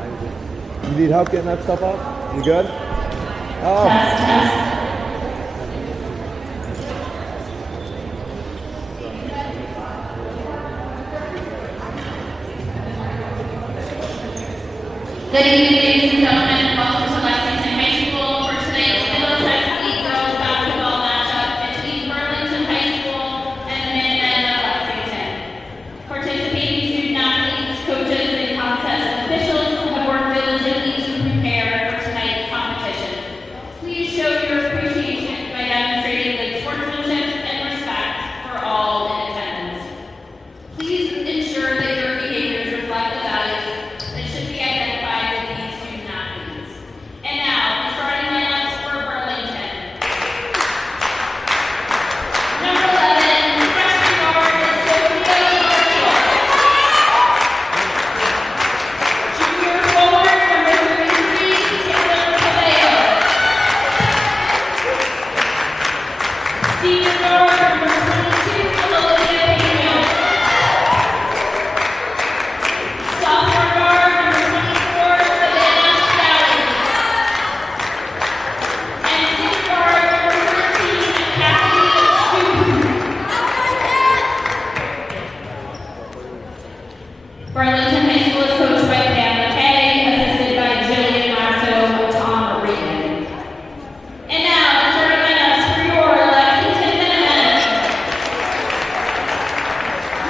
You need help getting that stuff up? You good? Oh. Test. Good evening, ladies and gentlemen. Welcome to Lexington High School for tonight's Middlesex League girls basketball matchup between Burlington High School and the Minutemen of Lexington. Participating student athletes, coaches, and contest officials have worked diligently to prepare for tonight's competition. Please show your appreciation by demonstrating good sportsmanship and respect for all in attendance. Please ensure that your behaviors reflect the values that should be identified with these student athletes. And now, the starting lineups for Burlington. Number 11, freshman guard Sophia Marshall. Junior forward, number 33, Taylor Cabello. Senior guard, number 22, Olivia Pino. Sophomore guard, number 24, Savannah Scally. And senior guard, number 13, Cassie Shue. Burlington High School is coached by Pam McKay, assisted by Jillian Lasso, Tom Regan. And now, the starting lineups for your Lexington Minutemen.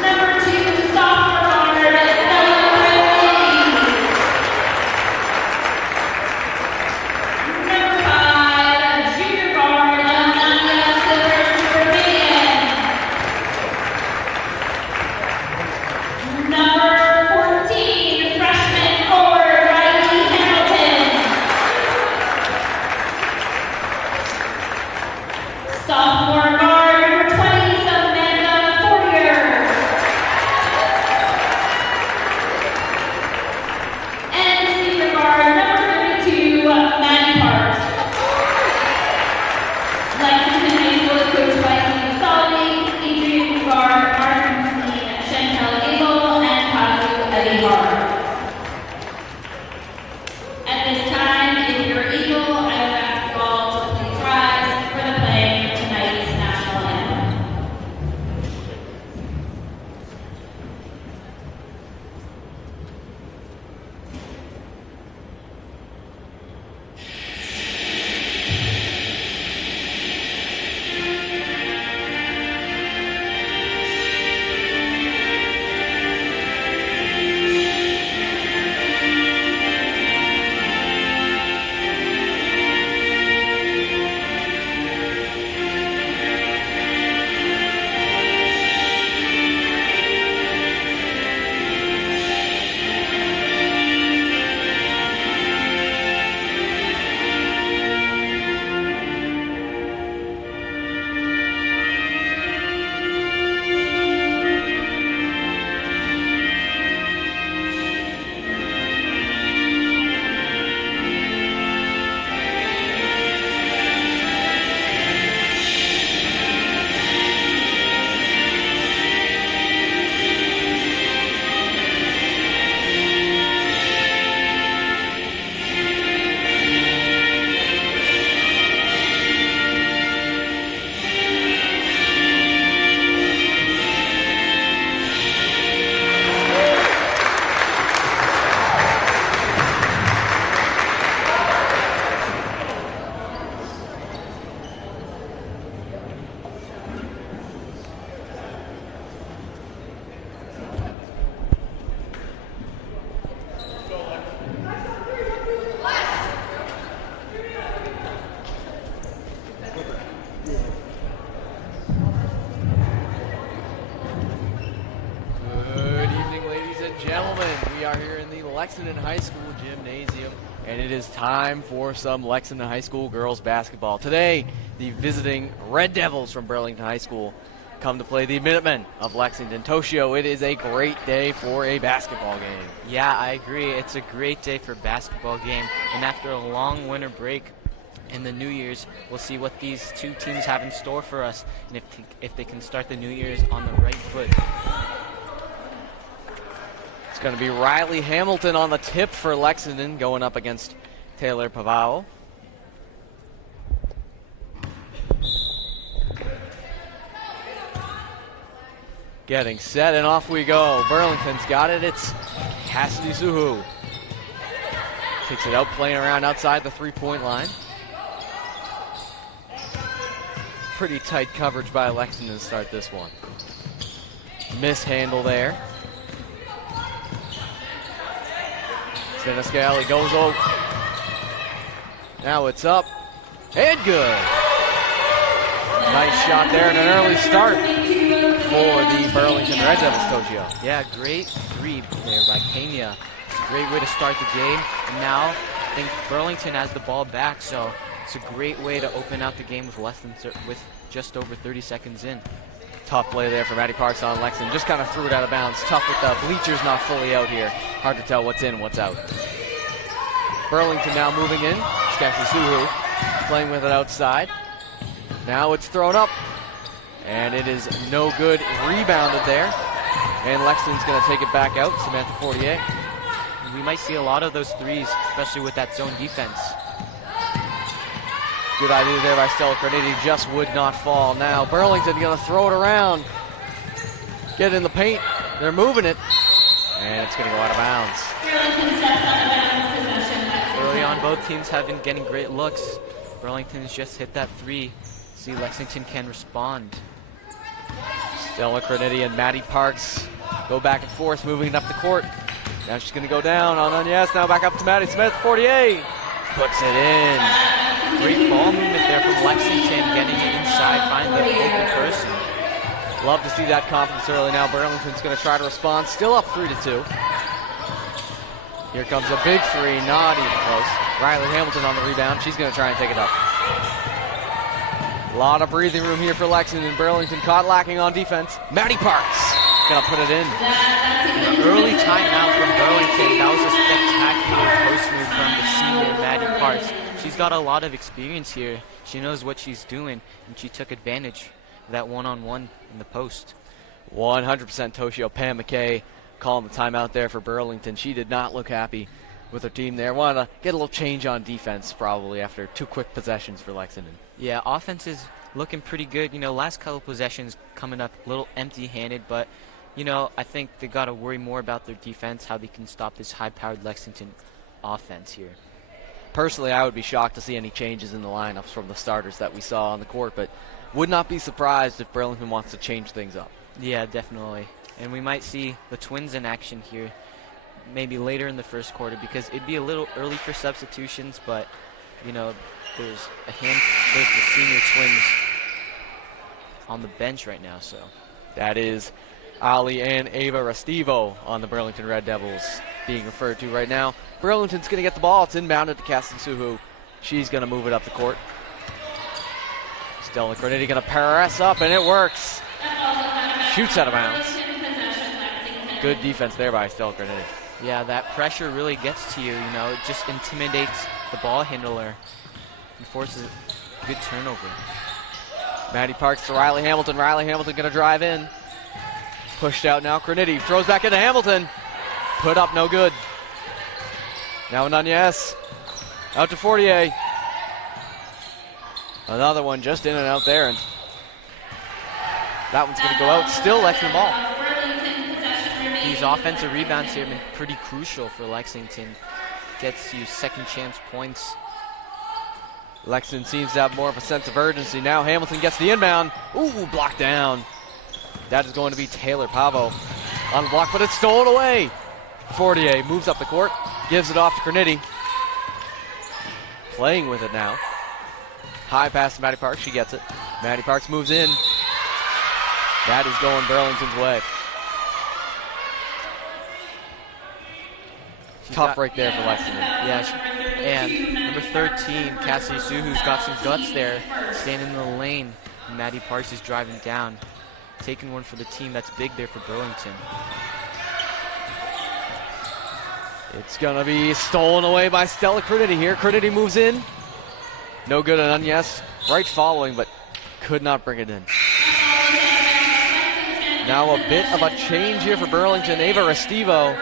Number 2, sophomore guard, Stella Riley. Number 5, junior guard, Amanda Silvers-Vermillion. Number 14, freshman forward, Riley Hamilton. Sophomore guard, number 20, Samantha Fourier. And senior guard, number 32, Maddie Parks. Lexington High School is coached by Steve Solly, Adrian Guard, Martin Steen, Chantel Gable, and Kazu Eddie. At this time, if you're Eagle, I would ask you all to please rise for the playing of tonight's national anthem. Good evening, ladies and gentlemen. We are here in the Lexington High School Gymnasium, and it is time for some Lexington High School girls basketball. Today, the visiting Red Devils from Burlington High School come to play the Minutemen of Lexington. Toshio, it is a great day for a basketball game. Yeah, I agree. It's a great day for a basketball game, and after a long winter break in the New Year's, we'll see what these two teams have in store for us, and if they can start the New Year's on the right foot. It's going to be Riley Hamilton on the tip for Lexington going up against Taylor Pavao. Getting set and off we go. Burlington's got it. It's Cassidy Suhu. Takes it out, playing around outside the three-point line. Pretty tight coverage by Lexington to start this one. Mishandle there. Siniscali goes over. Now it's up and good. Nice shot there and an early start for the Burlington Red Devils, Toshio. Yeah, great three there by Pena. It's a great way to start the game. And now I think Burlington has the ball back, so it's a great way to open out the game with just over 30 seconds in. Tough play there for Matty Parks on Lexington. Just kind of threw it out of bounds. Tough with the bleachers not fully out here. Hard to tell what's in, what's out. Burlington now moving in. Cassidy Suhu playing with it outside. Now it's thrown up. And it is no good. Rebounded there. And Lexington's going to take it back out. Samantha Fortier. We might see a lot of those threes, especially with that zone defense. Good idea there by Stella Crenity. Just would not fall. Now Burlington going to throw it around. Get in the paint. They're moving it. And it's going to go out of bounds. Early on, both teams have been getting great looks. Burlington's just hit that three. See, Lexington can respond. Stella Crenity and Maddie Parks go back and forth, moving it up the court. Now she's going to go down on Yes. Now back up to Maddie Smith. 48 puts it in. Great ball movement there from Lexington, getting it inside, finding the open person. Love to see that confidence early. Now Burlington's going to try to respond. Still up 3-2. Here comes a big three, not even close. Riley Hamilton on the rebound. She's going to try and take it up. A lot of breathing room here for Lexington. Burlington caught lacking on defense. Maddie Parks going to put it in. An early timeout from Burlington. That was a spectacular post move from the senior Maddie Parks. She's got a lot of experience here. She knows what she's doing, and she took advantage of that one-on-one in the post. 100% Toshio. Pam McKay calling the timeout there for Burlington. She did not look happy with her team there. Wanted to get a little change on defense probably after 2 quick possessions for Lexington. Yeah, offense is looking pretty good. You know, last couple possessions coming up a little empty-handed, but, you know, I think they got to worry more about their defense, how they can stop this high-powered Lexington offense here. Personally, I would be shocked to see any changes in the lineups from the starters that we saw on the court, but would not be surprised if Burlington wants to change things up. Yeah, definitely. And we might see the Twins in action here maybe later in the first quarter, because it'd be a little early for substitutions, but, you know, there's the senior Twins on the bench right now, so. That is Ali and Ava Restivo on the Burlington Red Devils being referred to right now. Burlington's going to get the ball. It's inbounded to Cassidy Suhu. She's going to move it up the court. Stella Crenity going to press up, and it works. Shoots out of bounds. Good defense there by Stella Crenity. Yeah, that pressure really gets to you, you know. It just intimidates the ball handler and forces a good turnover. Maddie Parks to Riley Hamilton. Riley Hamilton going to drive in. Pushed out now. Crenity throws back into Hamilton. Put up, no good. Now Nunez. Out to Fortier. Another one just in and out there. And that one's going to go out. Still Lexington ball. These offensive rebounds here have been pretty crucial for Lexington. Gets you second chance points. Lexington seems to have more of a sense of urgency. Now Hamilton gets the inbound. Ooh, blocked down. That is going to be Taylor Pavo on the block, but it's stolen away. Fortier moves up the court, gives it off to Crenity. Playing with it now. High pass to Maddie Parks, she gets it. Maddie Parks moves in. That is going Burlington's way. Tough break there for Lexington. Yeah, and number 13, Cassidy Suhu's got some guts there, standing in the lane. Maddie Parks is driving down, taking one for the team. That's big there for Burlington. It's going to be stolen away by Stella Crenity here. Crenity moves in. No good on Nunez. Right following, but could not bring it in. Now a bit of a change here for Burlington. Ava Restivo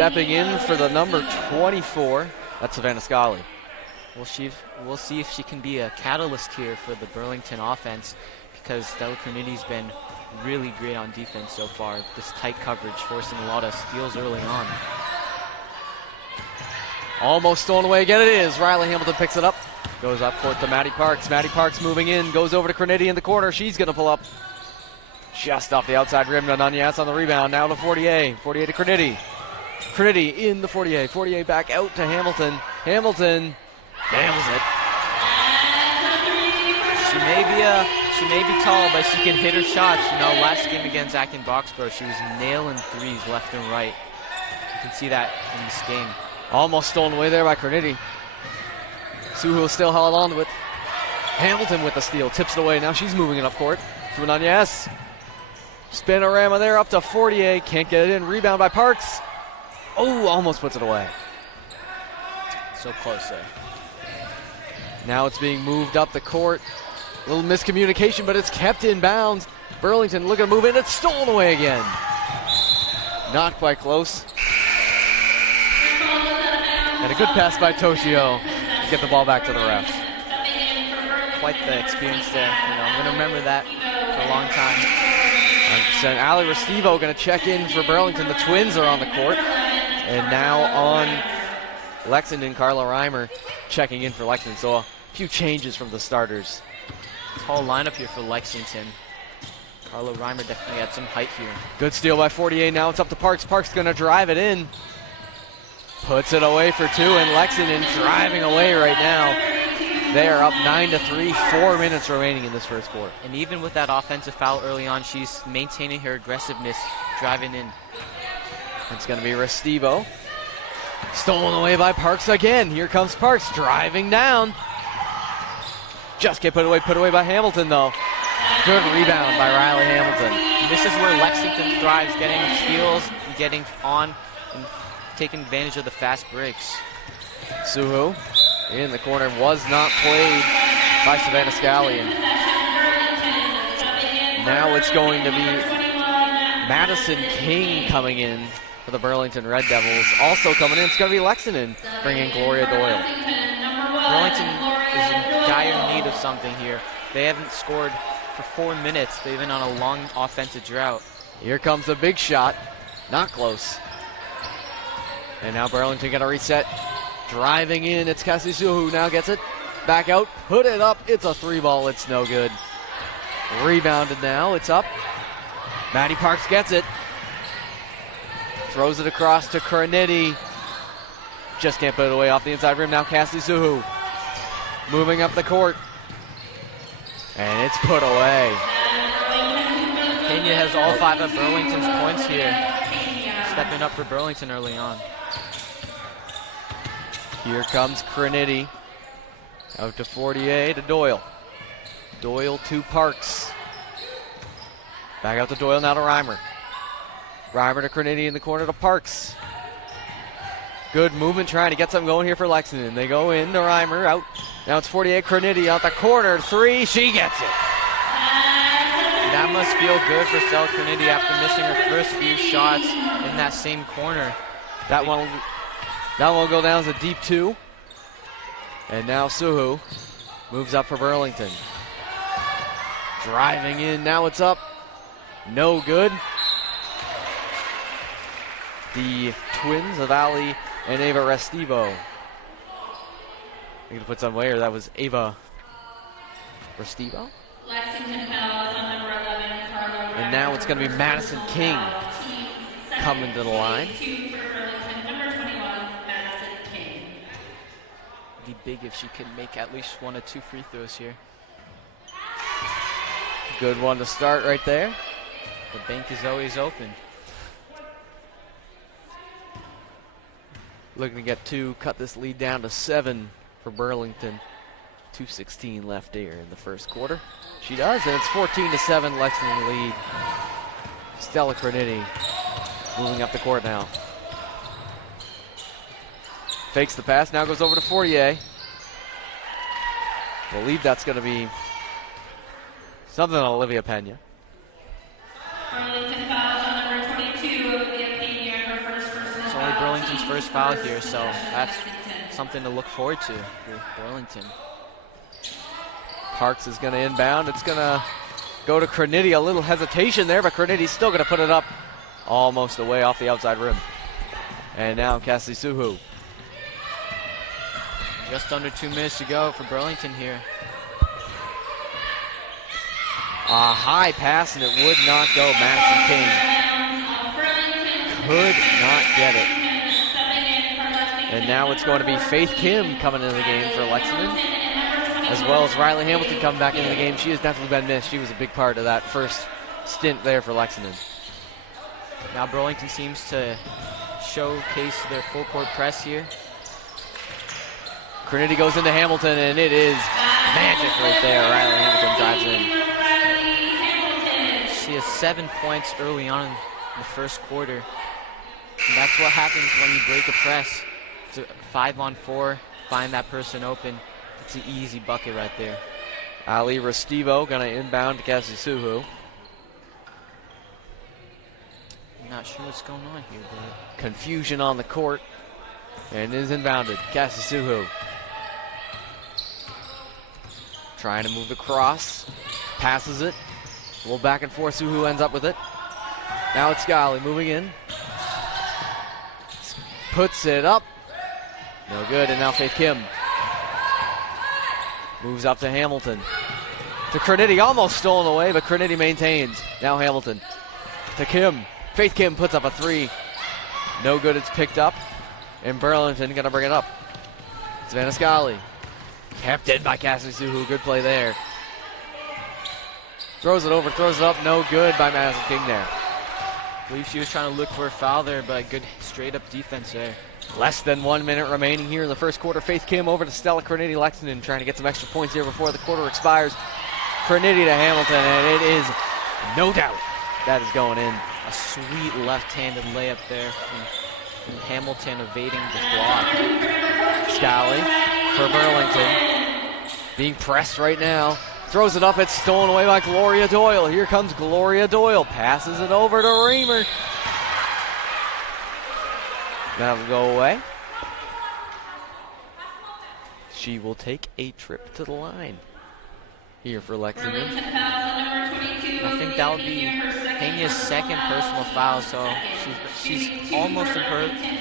stepping in for the number 24. That's Savannah Scully. We'll see if she can be a catalyst here for the Burlington offense, because Stella Cornitti's been really great on defense so far. This tight coverage forcing a lot of steals early on. Almost stolen away again. It is. Riley Hamilton picks it up. Goes up court to Maddie Parks. Maddie Parks moving in. Goes over to Cornetti in the corner. She's going to pull up just off the outside rim to Nunez on the rebound. Now to Fortier. Fortier to Cornetti. Cornetti in the Fortier. Fortier back out to Hamilton. Hamilton nails it. She may be tall, but she can hit her shots. You know, last game against Acton Boxborough, she was nailing threes left and right. You can see that in this game. Almost stolen away there by Cornetti. Suhu still held on to it. Hamilton with the steal, tips it away. Now she's moving it up court to Nunez. Spinorama there up to Fortier. Can't get it in. Rebound by Parks. Oh, almost puts it away. So close there. Now it's being moved up the court. A little miscommunication, but it's kept in bounds. Burlington looking to move in. It's stolen away again. Not quite close. And a good pass by Toshio to get the ball back to the ref. Quite the experience there. You know, I'm going to remember that for a long time. 100%. Ali Restivo going to check in for Burlington. The Twins are on the court. And now on Lexington, Carla Reimer checking in for Lexington. So a few changes from the starters. Tall lineup here for Lexington. Carla Reimer definitely had some height here. Good steal by Fortier. Now it's up to Parks. Parks going to drive it in. Puts it away for two, and Lexington driving away right now. They are up 9-3, 4 minutes remaining in this first quarter. And even with that offensive foul early on, she's maintaining her aggressiveness, driving in. It's going to be Restivo. Stolen away by Parks again. Here comes Parks driving down. Just get put away by Hamilton though. Good rebound by Riley Hamilton. This is where Lexington thrives, getting steals, and getting on, and taking advantage of the fast breaks. Suhu in the corner was not played by Savannah Scallion. Now it's going to be Madison King coming in for the Burlington Red Devils. Also coming in, it's going to be Lexington bringing Gloria Doyle. Burlington is in dire need of something here. They haven't scored for 4 minutes. They've been on a long offensive drought. Here comes a big shot. Not close. And now Burlington going to reset. Driving in, it's Cassie Suhu who now gets it. Back out, put it up. It's a three ball, it's no good. Rebounded now, it's up. Maddie Parks gets it. Throws it across to Cornetti. Just can't put it away off the inside rim. Now Cassie Suhu moving up the court. And it's put away. Pena has all 5 of Burlington's points here. Stepping up for Burlington early on. Here comes Cornetti. Out to Fortier to Doyle. Doyle to Parks. Back out to Doyle, now to Reimer. Reimer to Cornetti in the corner to Parks. Good movement trying to get something going here for Lexington. They go in to Reimer, out. Now it's Fortier, Cornetti out the corner, three, she gets it. That must feel good for Stella Cornetti after missing her first few shots in that same corner. That one will go down as a deep 2. And now Suhu moves up for Burlington. Driving in, now it's up. No good. The twins of Ali and Ava Restivo. I'm going to put some layer. That was Ava Restivo. Lexington fouls on number 11, Carla. And now it's going to be Madison King coming to the line. Number 21, Madison King. It'd be big if she could make at least 1 or 2 free throws here. Good one to start right there. The bank is always open. Looking to get 2, cut this lead down to 7 for Burlington. 2:16 left here in the first quarter. She does, and it's 14-7 Lexington lead. Stella Cornetti moving up the court now. Fakes the pass, now goes over to Fortier. Believe that's going to be something on Olivia Pena. Burlington fouls on number 22, Olivia Pena, her first personal It's only foul, first foul here, so that's something to look forward to for Burlington. Parks is going to inbound. It's going to go to Crenity. A little hesitation there, but Crenity's still going to put it up almost away off the outside rim. And now Cassidy Suhu. Just under 2 minutes to go for Burlington here. A high pass, and it would not go. Madison King could not get it. And now it's going to be Faith Kim coming into the game for Lexington, as well as Riley Hamilton coming back into the game. She has definitely been missed. She was a big part of that first stint there for Lexington. Now Burlington seems to showcase their full court press here. Crenity goes into Hamilton, and it is magic right there. Riley Hamilton drives in. She has 7 points early on in the first quarter. And that's what happens when you break a press. It's a 5-on-4, find that person open. It's an easy bucket right there. Ali Restivo going to inbound to Cassidy Suhu. Not sure what's going on here, but Confusion on the court, and is inbounded. Cassidy Suhu trying to move the cross, passes it. A little back and forth. Suhu ends up with it. Now it's Scali moving in. Puts it up. No good, and now Faith Kim moves up to Hamilton. To Crenity, almost stolen away, but Crenity maintains. Now Hamilton to Kim. Faith Kim puts up a three. No good, it's picked up. And Burlington gonna bring it up. Savannah Scali. Kept in by Cassidy Suhu, good play there. Throws it over, throws it up, no good by Madison King there. I believe she was trying to look for a foul there, but good straight up defense there. Less than 1 minute remaining here in the first quarter. Faith Kim over to Stella Crenity Lexington, trying to get some extra points here before the quarter expires. Crenity to Hamilton, and it is no doubt that is going in. A sweet left-handed layup there from Hamilton, evading the block. Scally for Burlington, being pressed right now. Throws it up, it's stolen away by Gloria Doyle. Here comes Gloria Doyle, passes it over to Reamer. That'll go away. She will take a trip to the line here for Lexington. I think that would be Pena's second personal foul, so she's almost in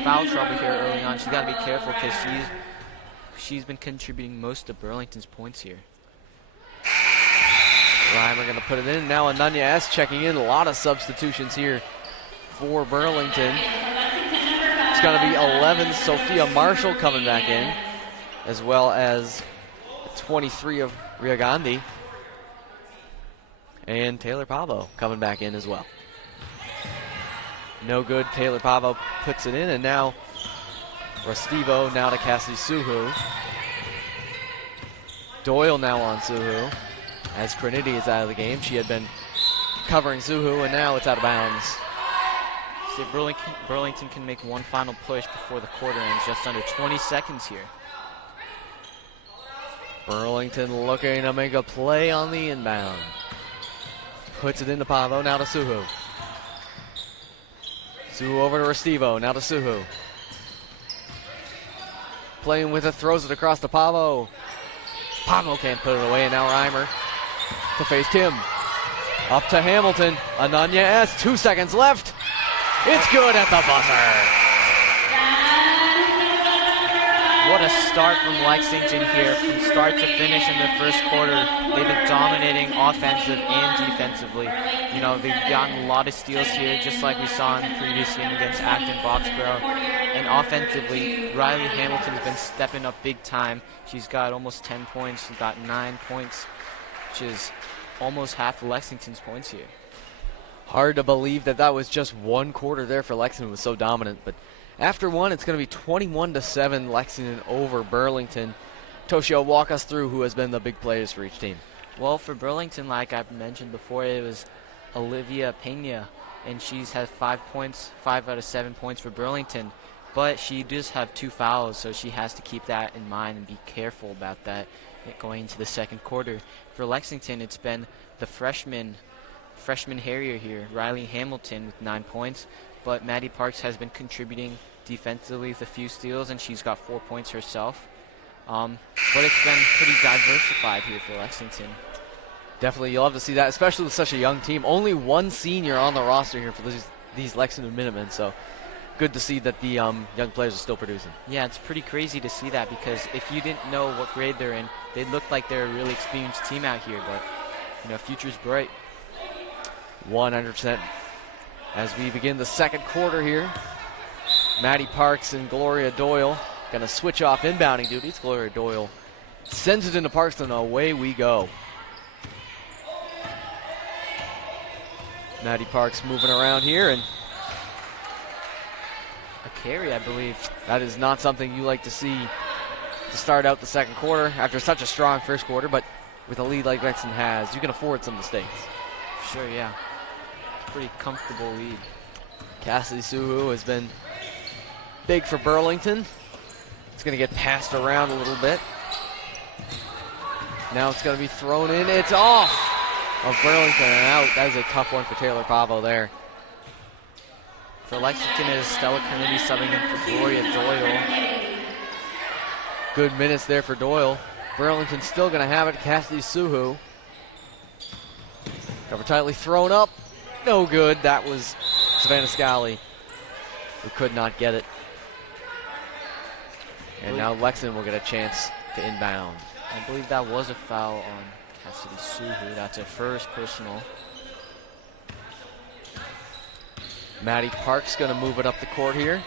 foul trouble here early on. She's got to be careful because she's been contributing most of Burlington's points here. Reimer going to put it in. Now Ananya S checking in. A lot of substitutions here for Burlington. It's going to be 11. Sophia Marshall coming back in, as well as 23 of Ria Gandhi. And Taylor Pavo coming back in as well. No good. Taylor Pavo puts it in, and now Restivo now to Cassidy Suhu. Doyle now on Suhu, as Crenity is out of the game. She had been covering Suhu, and now it's out of bounds. See if Burlington can make one final push before the quarter ends. Just under 20 seconds here. Burlington looking to make a play on the inbound. Puts it into Pavo, now to Suhu. Suhu over to Restivo, now to Suhu. Playing with it, throws it across to Pavo. Pavo can't put it away, and now Reimer to Faith Kim. Up to Hamilton. Ananya S. 2 seconds left. It's good at the buzzer. What a start from Lexington here. From start to finish in the first quarter, they've been dominating offensive and defensively. You know, they've gotten a lot of steals here, just like we saw in the previous game against Acton Boxborough. And offensively, Riley Hamilton's been stepping up big time. She's got almost 10 points. She's got 9 points, which is almost half of Lexington's points here. Hard to believe that that was just one quarter there for Lexington. It was so dominant, but after one, it's going to be 21-7 Lexington over Burlington. Toshio, walk us through who has been the big players for each team. Well, for Burlington, like I mentioned before, it was Olivia Pena, and she's had 5 points, 5 out of 7 points for Burlington. But she does have 2 fouls, so she has to keep that in mind and be careful about that going into the second quarter. For Lexington, it's been the freshman Harrier here, Riley Hamilton, with 9 points. But Maddie Parks has been contributing defensively with a few steals, and she's got 4 points herself. But it's been pretty diversified here for Lexington. Definitely, you'll have to see that, especially with such a young team. Only one senior on the roster here for these Lexington Minutemen, so good to see that the young players are still producing. Yeah, it's pretty crazy to see that, because if you didn't know what grade they're in, they'd look like they're a really experienced team out here, but, you know, future's bright. 100%. As we begin the second quarter here, Maddie Parks and Gloria Doyle going to switch off inbounding duties. Gloria Doyle sends it into Parks, and away we go. Maddie Parks moving around here, and a carry, I believe. That is not something you like to see to start out the second quarter after such a strong first quarter, but with a lead like Lexington has, you can afford some mistakes. Sure, yeah. Pretty comfortable lead. Cassidy Suhu has been big for Burlington. It's going to get passed around a little bit. Now it's going to be thrown in. It's off of Burlington and out. That is a tough one for Taylor Pavo there. For Lexington, it is Stella Kennedy subbing in for Gloria Doyle. Good minutes there for Doyle. Burlington still going to have it. Cassidy Suhu. Cover tightly thrown up. No good. That was Savannah Scally, who could not get it. And now Lexington will get a chance to inbound. I believe that was a foul on Cassidy Suhu. That's a first personal. Maddie Parks going to move it up the court here.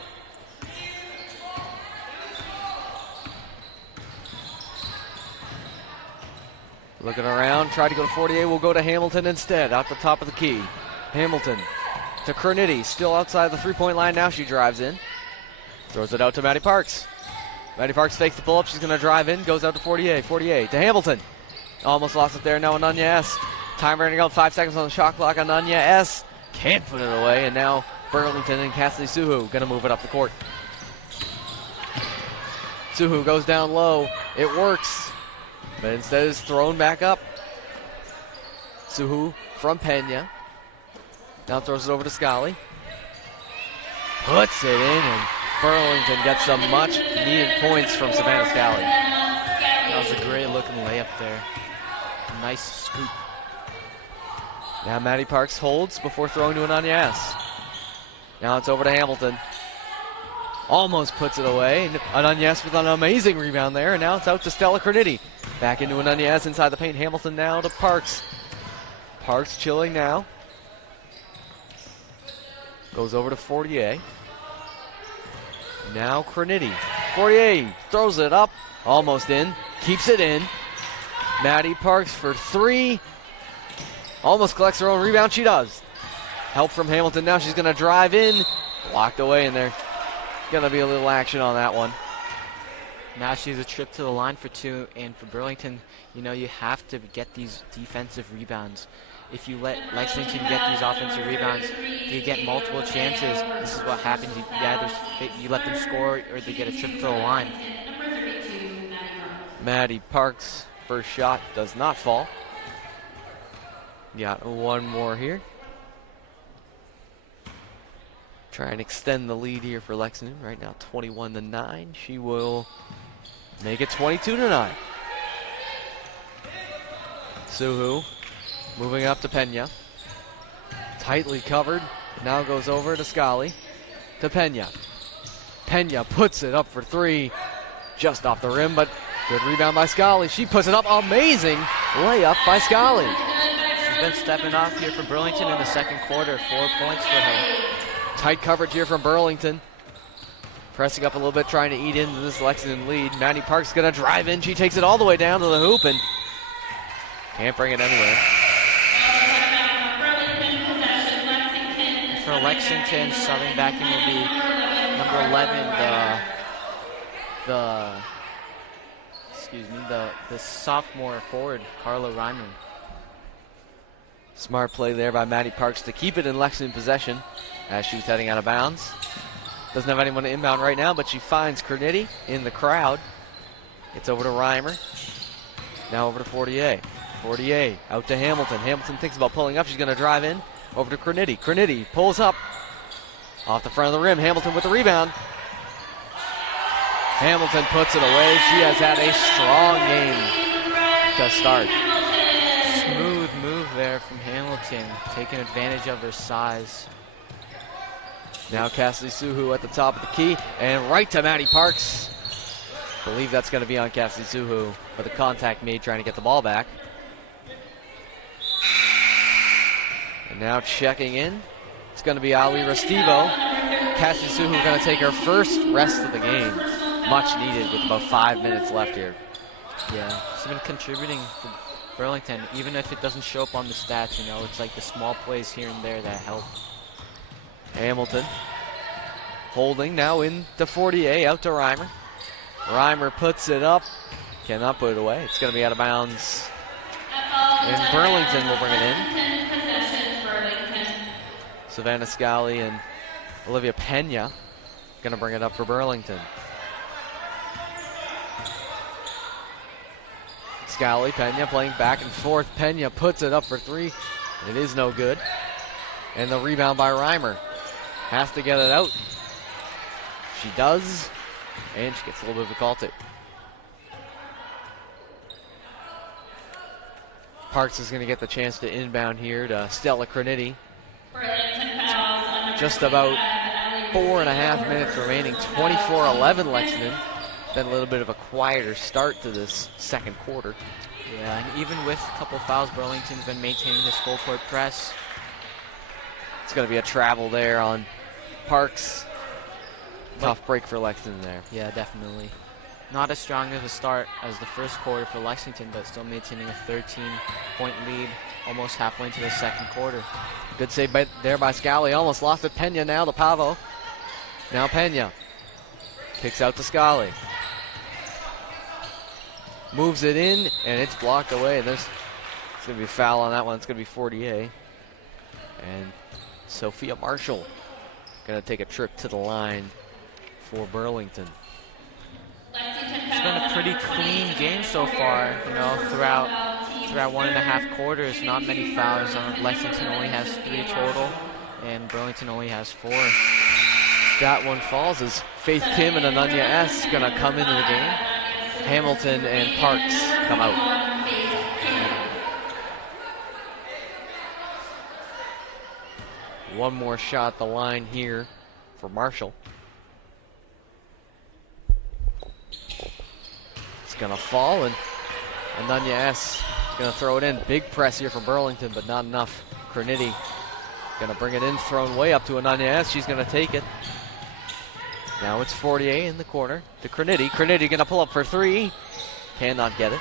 Looking around, tried to go to 48, will go to Hamilton instead, out the top of the key. Hamilton to Kernitty, still outside the three-point line. Now she drives in. Throws it out to Maddie Parks. Maddie Parks fakes the pull-up. She's going to drive in, goes out to 48. 48 to Hamilton. Almost lost it there. Now Ananya S. Time running out, 5 seconds on the shot clock. Ananya S. Can't put it away, and now Burlington and Cassidy Suhu going to move it up the court. Suhu goes down low. It works, but instead is thrown back up. Suhu from Pena. Now throws it over to Scally. Puts it in, and Burlington gets some much-needed points from Savannah Scally. That was a great-looking layup there. A nice scoop. Now Maddie Parks holds before throwing to Ananya S. Now it's over to Hamilton. Almost puts it away. Ananya S with an amazing rebound there, and now it's out to Stella Kernitty. Back into Ananya S inside the paint. Hamilton now to Parks. Parks chilling now. Goes over to Fortier. Now Kernitty. Fortier throws it up. Almost in. Keeps it in. Maddie Parks for 3. Almost collects her own rebound. She does. Help from Hamilton. Now she's going to drive in. Blocked away in there. Going to be a little action on that one. Now she's a trip to the line for 2. And for Burlington, you know, you have to get these defensive rebounds. If you let Lexington get these offensive rebounds, they get multiple chances. This is what happens. You let them score, or they get a trip to the line. Maddie Parks' first shot does not fall. Got one more here. Try and extend the lead here for Lexington. Right now 21-9. She will make it 22-9. Suhu moving up to Pena. Tightly covered. Now goes over to Scally. To Pena. Pena puts it up for 3. Just off the rim, but good rebound by Scally. She puts it up. Amazing layup by Scally. She's been stepping up here for Burlington in the second quarter. 4 points for her. Tight coverage here from Burlington. Pressing up a little bit, trying to eat into this Lexington lead. Maddie Parks going to drive in. She takes it all the way down to the hoop and can't bring it anywhere. For Lexington, subbing back in will be number 11, the sophomore forward, Carla Ryman. Smart play there by Maddie Parks to keep it in Lexington possession as she's heading out of bounds. Doesn't have anyone to inbound right now, but she finds Kernitty in the crowd. Gets over to Reimer. Now over to Fortier. Fortier out to Hamilton. Hamilton thinks about pulling up. She's going to drive in. Over to Kernitty. Kernitty pulls up. Off the front of the rim. Hamilton with the rebound. Hamilton puts it away. She has had a strong game to start. Smooth move there from Hamilton, taking advantage of her size. Now Cassidy Suhu at the top of the key, and right to Maddie Parks. Believe that's going to be on Cassidy Suhu, but the contact made trying to get the ball back. And now checking in, it's going to be Ali Restivo. Cassidy Suhu going to take her first rest of the game. Much needed with about 5 minutes left here. Yeah, she's been contributing for Burlington, even if it doesn't show up on the stats, you know, it's like the small plays here and there that help. Hamilton holding now in the 40A, out to Reimer. Reimer puts it up, cannot put it away. It's going to be out of bounds. And Burlington will bring it in. Savannah Scally and Olivia Pena going to bring it up for Burlington. Scally, Pena playing back and forth. Pena puts it up for three. It is no good. And the rebound by Reimer. Has to get it out. She does. And she gets a little bit of a call too. Parks is going to get the chance to inbound here to Stella Crenity. Just about 4.5 minutes remaining. 24-11 Lexington. Been a little bit of a quieter start to this second quarter. Yeah, and even with a couple fouls, Burlington's been maintaining this full court press. It's going to be a travel there on Parks. Tough break for Lexington there. Yeah, definitely. Not as strong of a start as the first quarter for Lexington, but still maintaining a 13-point lead almost halfway into the second quarter. Good save there by Scally. Almost lost it. Pena now to Pavo. Now Pena. Kicks out to Scally. Moves it in, and it's blocked away. It's going to be a foul on that one. It's going to be 40A. And Sophia Marshall going to take a trip to the line for Burlington. It's been a pretty clean game so far, you know, throughout 1.5 quarters. Not many fouls. Lexington only has 3 total, and Burlington only has 4. That one falls as Faith Kim and Ananya S. going to come into the game. Hamilton and Parks come out. One more shot at the line here for Marshall. It's going to fall, and Ananya S. going to throw it in. Big press here from Burlington, but not enough. Crenity going to bring it in, thrown way up to Ananya S. She's going to take it. Now it's 40A in the corner to Crenity. Crenity going to pull up for 3. Cannot get it.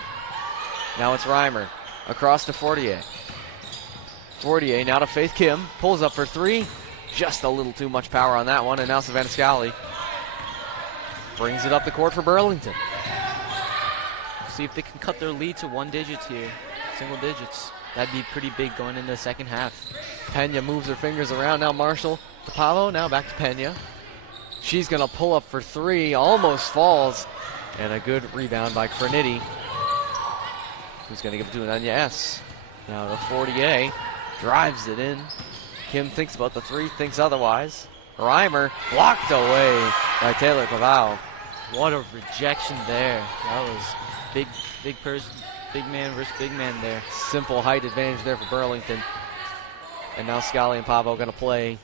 Now it's Reimer across to 40A. 40A now to Faith Kim. Pulls up for 3. Just a little too much power on that one. And now Savannah Scally brings it up the court for Burlington. See if they can cut their lead to 1 digits here. Single digits. That'd be pretty big going into the second half. Pena moves her fingers around. Now Marshall to Pavo. Now back to Pena. She's going to pull up for 3, almost falls, and a good rebound by Crenity, who's going to give it to Ananya S. Now to 40A, drives it in. Kim thinks about the 3, thinks otherwise. Reimer blocked away by Taylor Pavao. What a rejection there. That was big man versus big man there. Simple height advantage there for Burlington. And now Scally and Pavo going to play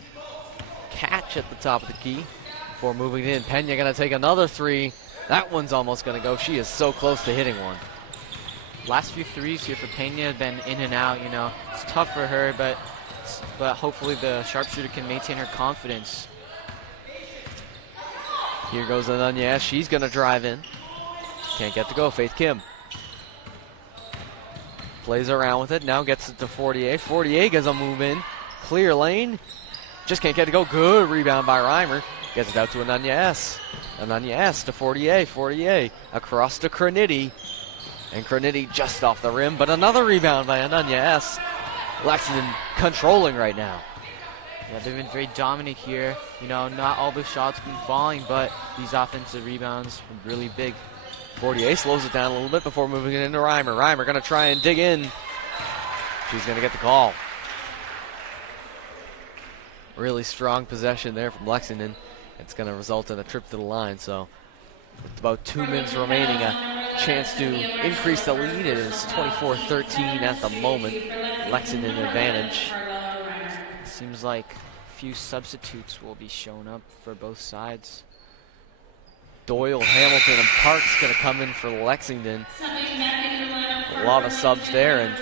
catch at the top of the key. Before moving in, Pena going to take another 3. That one's almost going to go. She is so close to hitting one. Last few threes here for Pena have been in and out. You know, it's tough for her, but hopefully the sharpshooter can maintain her confidence. Here goes Ananya. She's going to drive in. Can't get to go. Faith Kim plays around with it. Now gets it to 40A. 40A gets a move in. Clear lane. Just can't get to go. Good rebound by Reimer. Gets it out to Ananya S. Ananya S to 40A. 40A across to Crenity. And Crenity just off the rim, but another rebound by Ananya S. Lexington controlling right now. Yeah, they've been very dominant here. You know, not all the shots been falling, but these offensive rebounds are really big. 40A slows it down a little bit before moving it into Reimer. Reimer going to try and dig in. She's going to get the call. Really strong possession there from Lexington. It's going to result in a trip to the line, so With about 2 minutes remaining, a chance to increase the lead. It is 24-13 at the moment. Lexington advantage. Seems like a few substitutes will be shown up for both sides. Doyle, Hamilton, and Parks going to come in for Lexington. A lot of subs there, and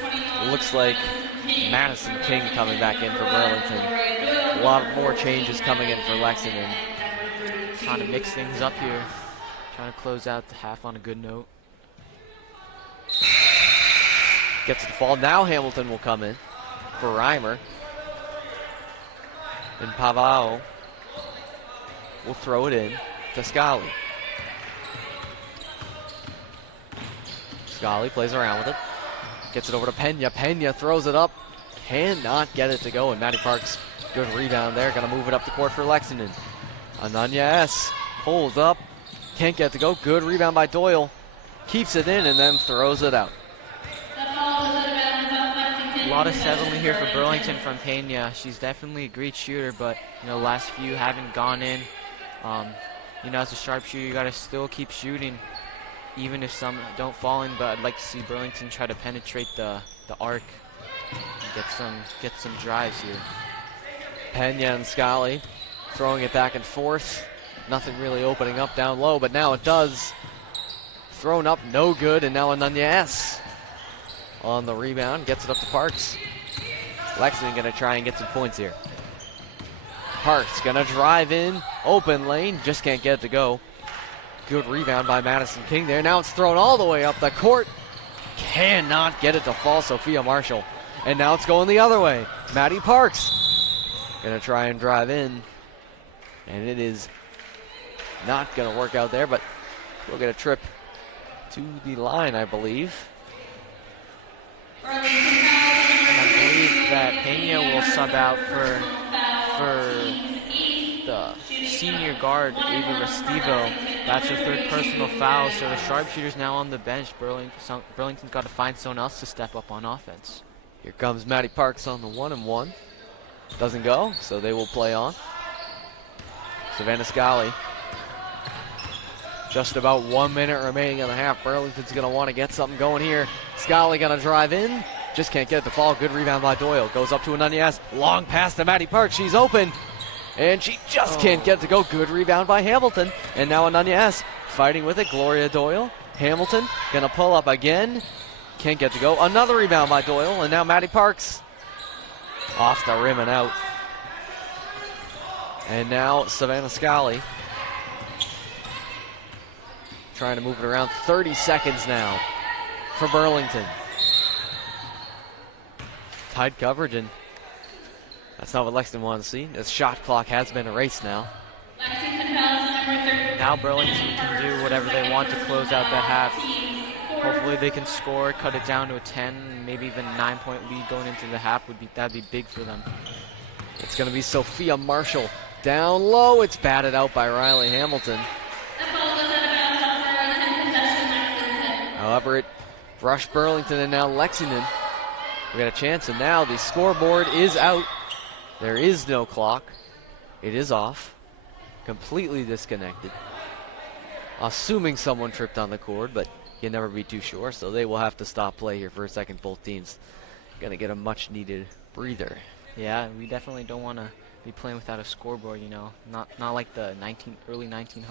it looks like Madison King coming back in for Burlington. A lot more changes coming in for Lexington. Trying to mix things up here. Trying to close out the half on a good note. Gets the fall. Now Hamilton will come in for Reimer. And Pavao will throw it in to Scali. Scali plays around with it. Gets it over to Pena. Pena throws it up. Cannot get it to go. And Matty Parks, good rebound there. Going to move it up the court for Lexington. Ananya S. pulls up. Can't get it to go. Good rebound by Doyle. Keeps it in and then throws it out. A lot of settling here for Burlington from Pena. She's definitely a great shooter, but last few haven't gone in. As a sharpshooter, you got to still keep shooting, even if some don't fall in. But I'd like to see Burlington try to penetrate the arc and get some drives here. Pena and Scali throwing it back and forth. Nothing really opening up down low, but now it does. Thrown up, no good, and now Ananya S. on the rebound, gets it up to Parks. Lexington gonna try and get some points here. Parks gonna drive in, open lane, just can't get it to go. Good rebound by Madison King there. Now it's thrown all the way up the court. Cannot get it to fall, Sophia Marshall. And now it's going the other way. Maddie Parks gonna try and drive in. And it is not gonna work out there, but we'll get a trip to the line, I believe. And I believe that Pena will sub out for the senior guard, Ava Restivo. That's her third personal foul, so the sharpshooter's now on the bench. Burlington's got to find someone else to step up on offense. Here comes Maddie Parks on the 1-and-1. Doesn't go, so they will play on. Savannah Scali. Just about 1 minute remaining in the half. Burlington's going to want to get something going here. Scali going to drive in. Just can't get it to fall. Good rebound by Doyle. Goes up to Ananya S. Long pass to Maddie Parks. She's open. And she just can't get it to go. Good rebound by Hamilton. And now Ananya S. fighting with it. Gloria Doyle. Hamilton going to pull up again. Can't get to go. Another rebound by Doyle. And now Maddie Parks off the rim and out. And now Savannah Scali trying to move it around. 30 seconds now for Burlington. Tight coverage, and that's not what Lexington wanted to see. The shot clock has been erased now. Now Burlington can do whatever they want to close out that half. Hopefully they can score, cut it down to a 10, maybe even 9-point lead going into the half. That'd be big for them. It's going to be Sophia Marshall down low. It's batted out by Riley Hamilton. However, it brushed Burlington, and now Lexington. We got a chance, and now the scoreboard is out. There is no clock. It is off. Completely disconnected. Assuming someone tripped on the cord, but you can never be too sure, so they will have to stop play here for a second. Both teams going to get a much-needed breather. Yeah, we definitely don't want to be playing without a scoreboard, Not like the early 1900s.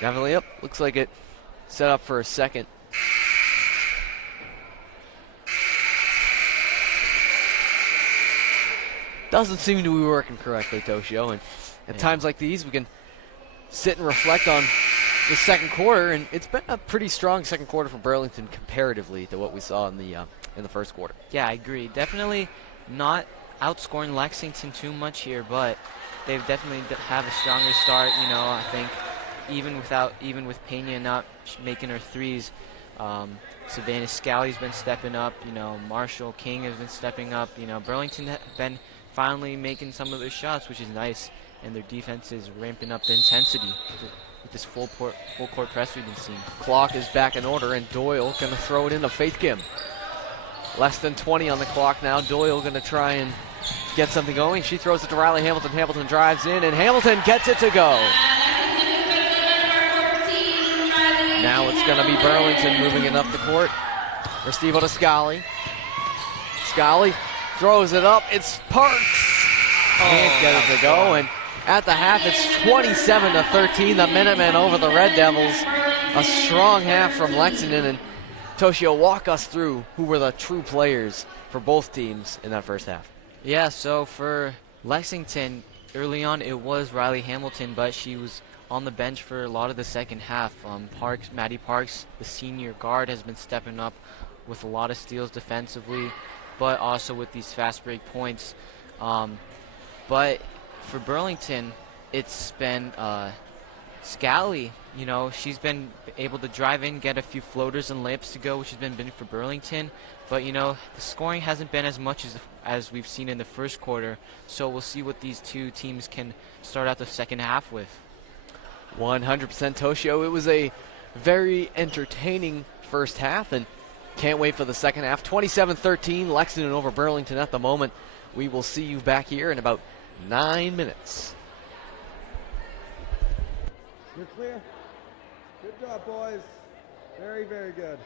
Definitely, yep. Looks like it set up for a second. Doesn't seem to be working correctly, Toshio, and at times like these we can sit and reflect on the second quarter, and it's been a pretty strong second quarter from Burlington comparatively to what we saw in the first quarter. Yeah, I agree. Definitely not outscoring Lexington too much here, but they've definitely have a stronger start. I think even with Pena not making her threes, Savannah Scali's been stepping up. Marshall King has been stepping up. Burlington has been finally making some of their shots, which is nice, and their defense is ramping up the intensity with this full court press we've been seeing. Clock is back in order, and Doyle going to throw it into Faith Kim. Less than 20 on the clock now. Doyle going to try and get something going. She throws it to Riley Hamilton. Hamilton drives in, and Hamilton gets it to go. now it's going to be Burlington moving it up the court. Restivo to Scally. Scally throws it up. It's Parks. Can't get it to go. And at the half, it's 27-13. The Minutemen over the Red Devils. A strong half from Lexington. And Toshio, walk us through who were the true players for both teams in that first half. Yeah, so for Lexington, early on it was Riley Hamilton, but she was on the bench for a lot of the second half. Maddie Parks, the senior guard, has been stepping up with a lot of steals defensively, but also with these fast break points. But for Burlington, it's been Scally. You know, she's been able to drive in, get a few floaters and layups to go, which has been big for Burlington. But, you know, the scoring hasn't been as much as we've seen in the first quarter. So we'll see what these two teams can start out the second half with. 100% Toshio. It was a very entertaining first half, and can't wait for the second half. 27-13, Lexington over Burlington at the moment. We will see you back here in about 9 minutes. You're clear. Good job, boys. Very, very good.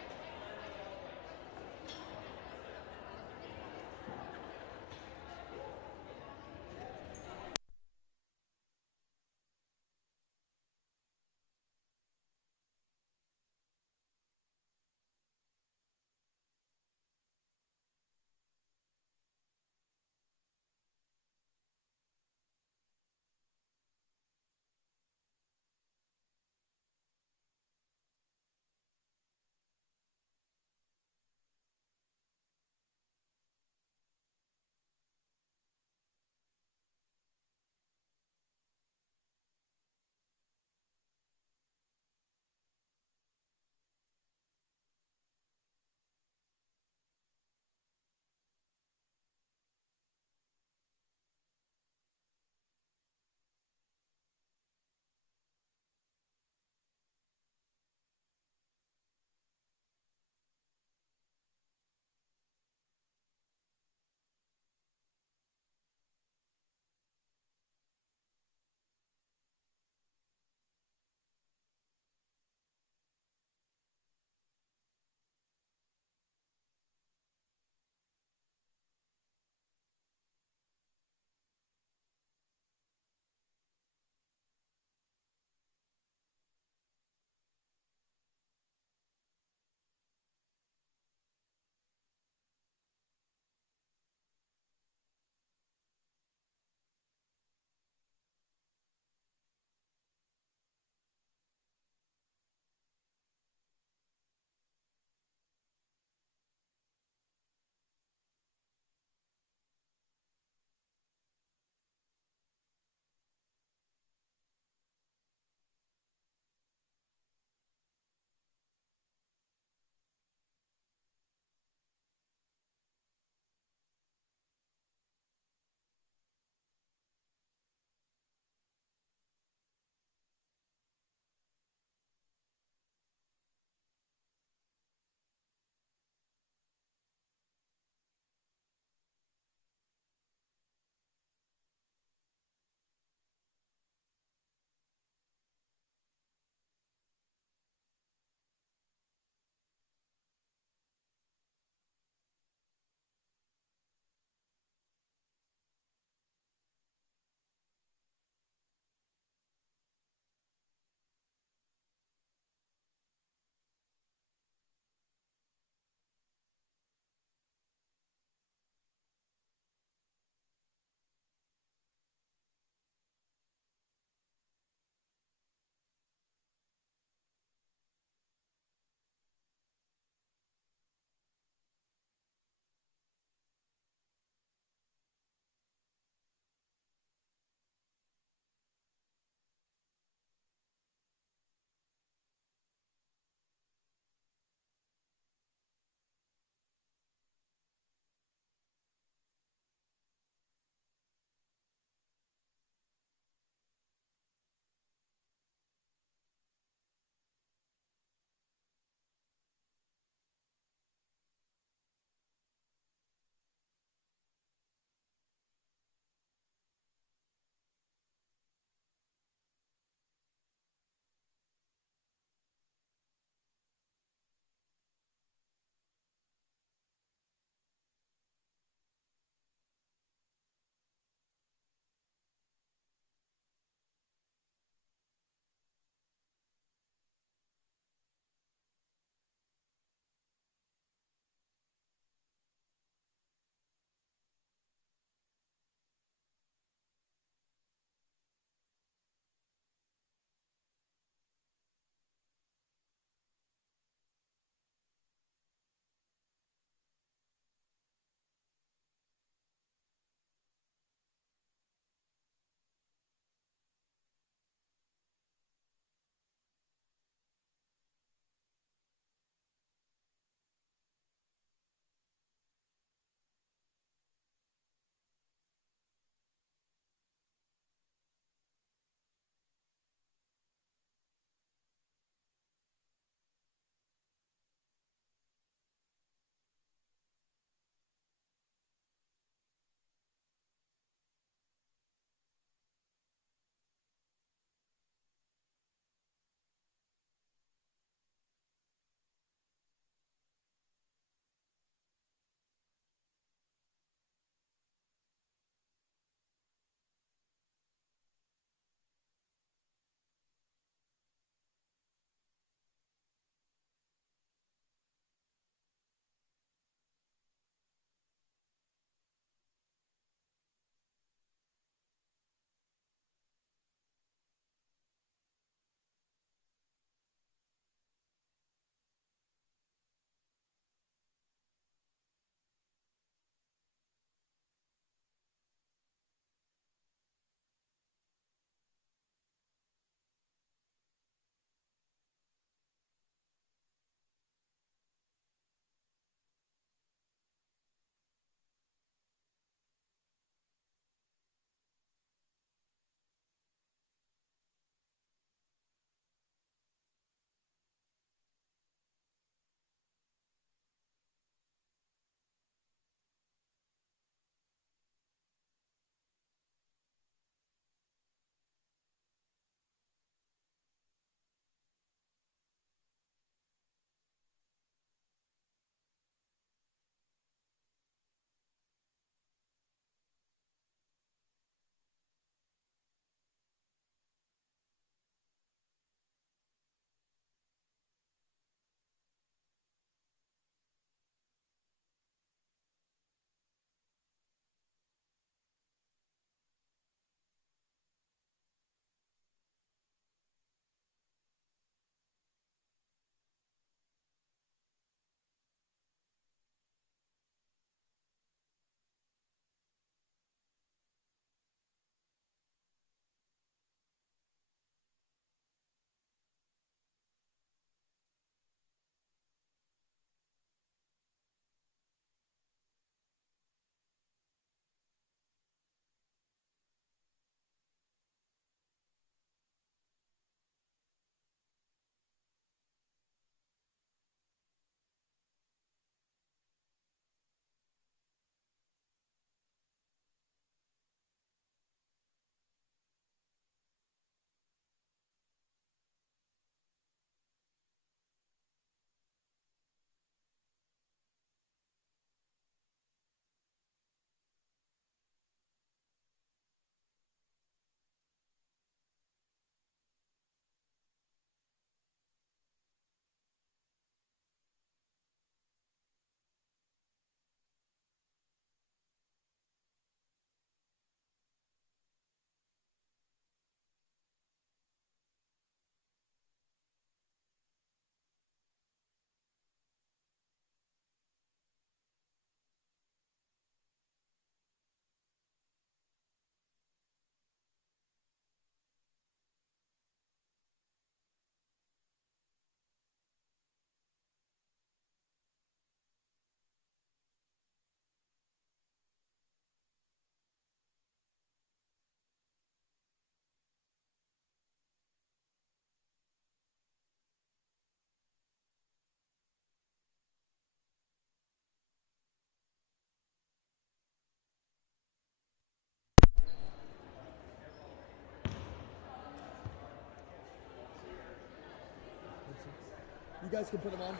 You guys can put them on.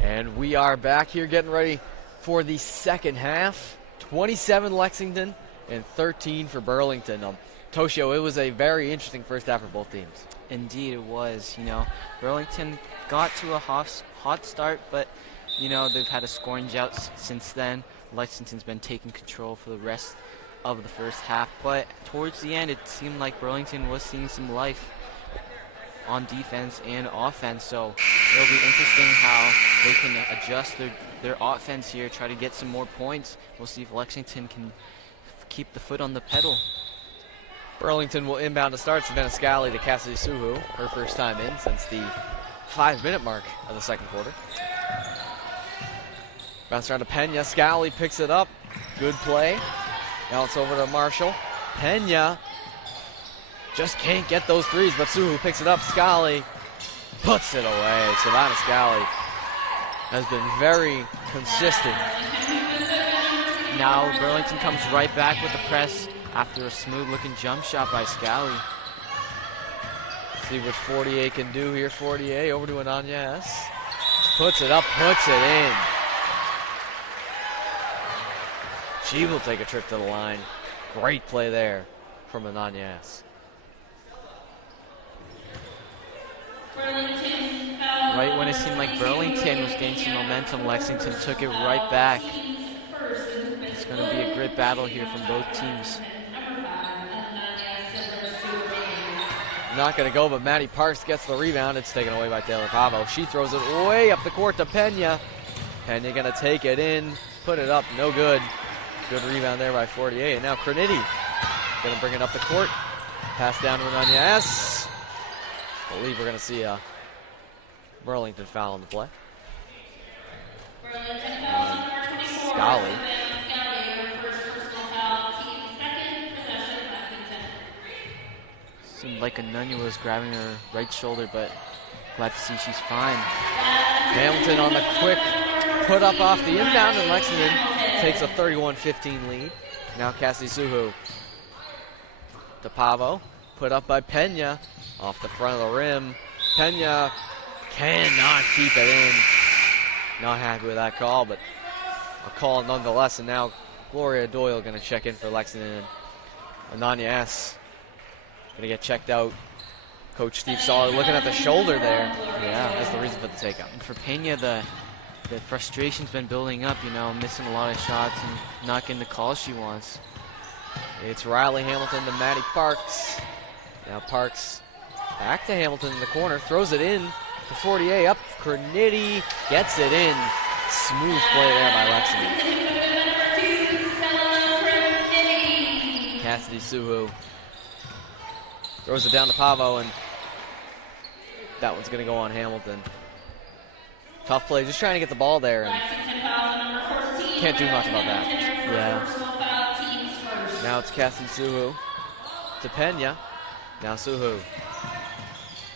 And we are back here getting ready for the second half. 27 Lexington and 13 for Burlington. Toshio, it was a very interesting first half for both teams. Indeed, it was. You know, Burlington got to a hot start, but, you know, they've had a scoring drought since then. Lexington's been taking control for the rest of the first half, but towards the end, it seemed like Burlington was seeing some life on defense and offense, so it'll be interesting how they can adjust their offense here, try to get some more points. We'll see if Lexington can keep the foot on the pedal. Burlington will inbound to start. Savannah Scally to Cassidy Suhu, her first time in since the 5-minute mark of the second quarter. Bounce around to Pena. Scally picks it up. Good play. Now it's over to Marshall. Pena just can't get those threes, but Suhu picks it up. Scally puts it away. Savannah Scally has been very consistent. Now Burlington comes right back with the press after a smooth-looking jump shot by Scally. See what 48 can do here. 48 over to Ananya S. Puts it up, puts it in. She will take a trip to the line. Great play there from Ananya S. Right when it seemed like Burlington was gaining some momentum, Lexington took it right back. It's going to be a great battle here from both teams. Not going to go, but Maddie Parks gets the rebound. It's taken away by Taylor Pavo. She throws it way up the court to Pena. Pena going to take it in, put it up, no good. Good rebound there by 48. And now Crenity going to bring it up the court. Pass down to Ananya S. I believe we're going to see a Burlington foul on the play. Scally. Seemed like Ananya was grabbing her right shoulder, but glad to see she's fine. Hamilton on the quick put up off the inbound, and Lexington takes a 31-15 lead. Now Cassidy Suhu to Pavo, put up by Pena off the front of the rim. Pena cannot keep it in. Not happy with that call, but a call nonetheless. And now Gloria Doyle going to check in for Lexington. Ananya S. going to get checked out. Coach Steve Soller looking at the shoulder there. Yeah, that's the reason for the takeout. And for Pena, the frustration's been building up, you know, missing a lot of shots and not getting the calls she wants. It's Riley Hamilton to Maddie Parks. Now Parks back to Hamilton in the corner, throws it in to 48, up Crenity, gets it in. Smooth play there by Lexington. Cassidy Suhu throws it down to Pavo, and that one's going to go on Hamilton. Tough play, just trying to get the ball there, and can't do much about that. Yeah. Now it's Cassidy Suhu to Pena. Now Suhu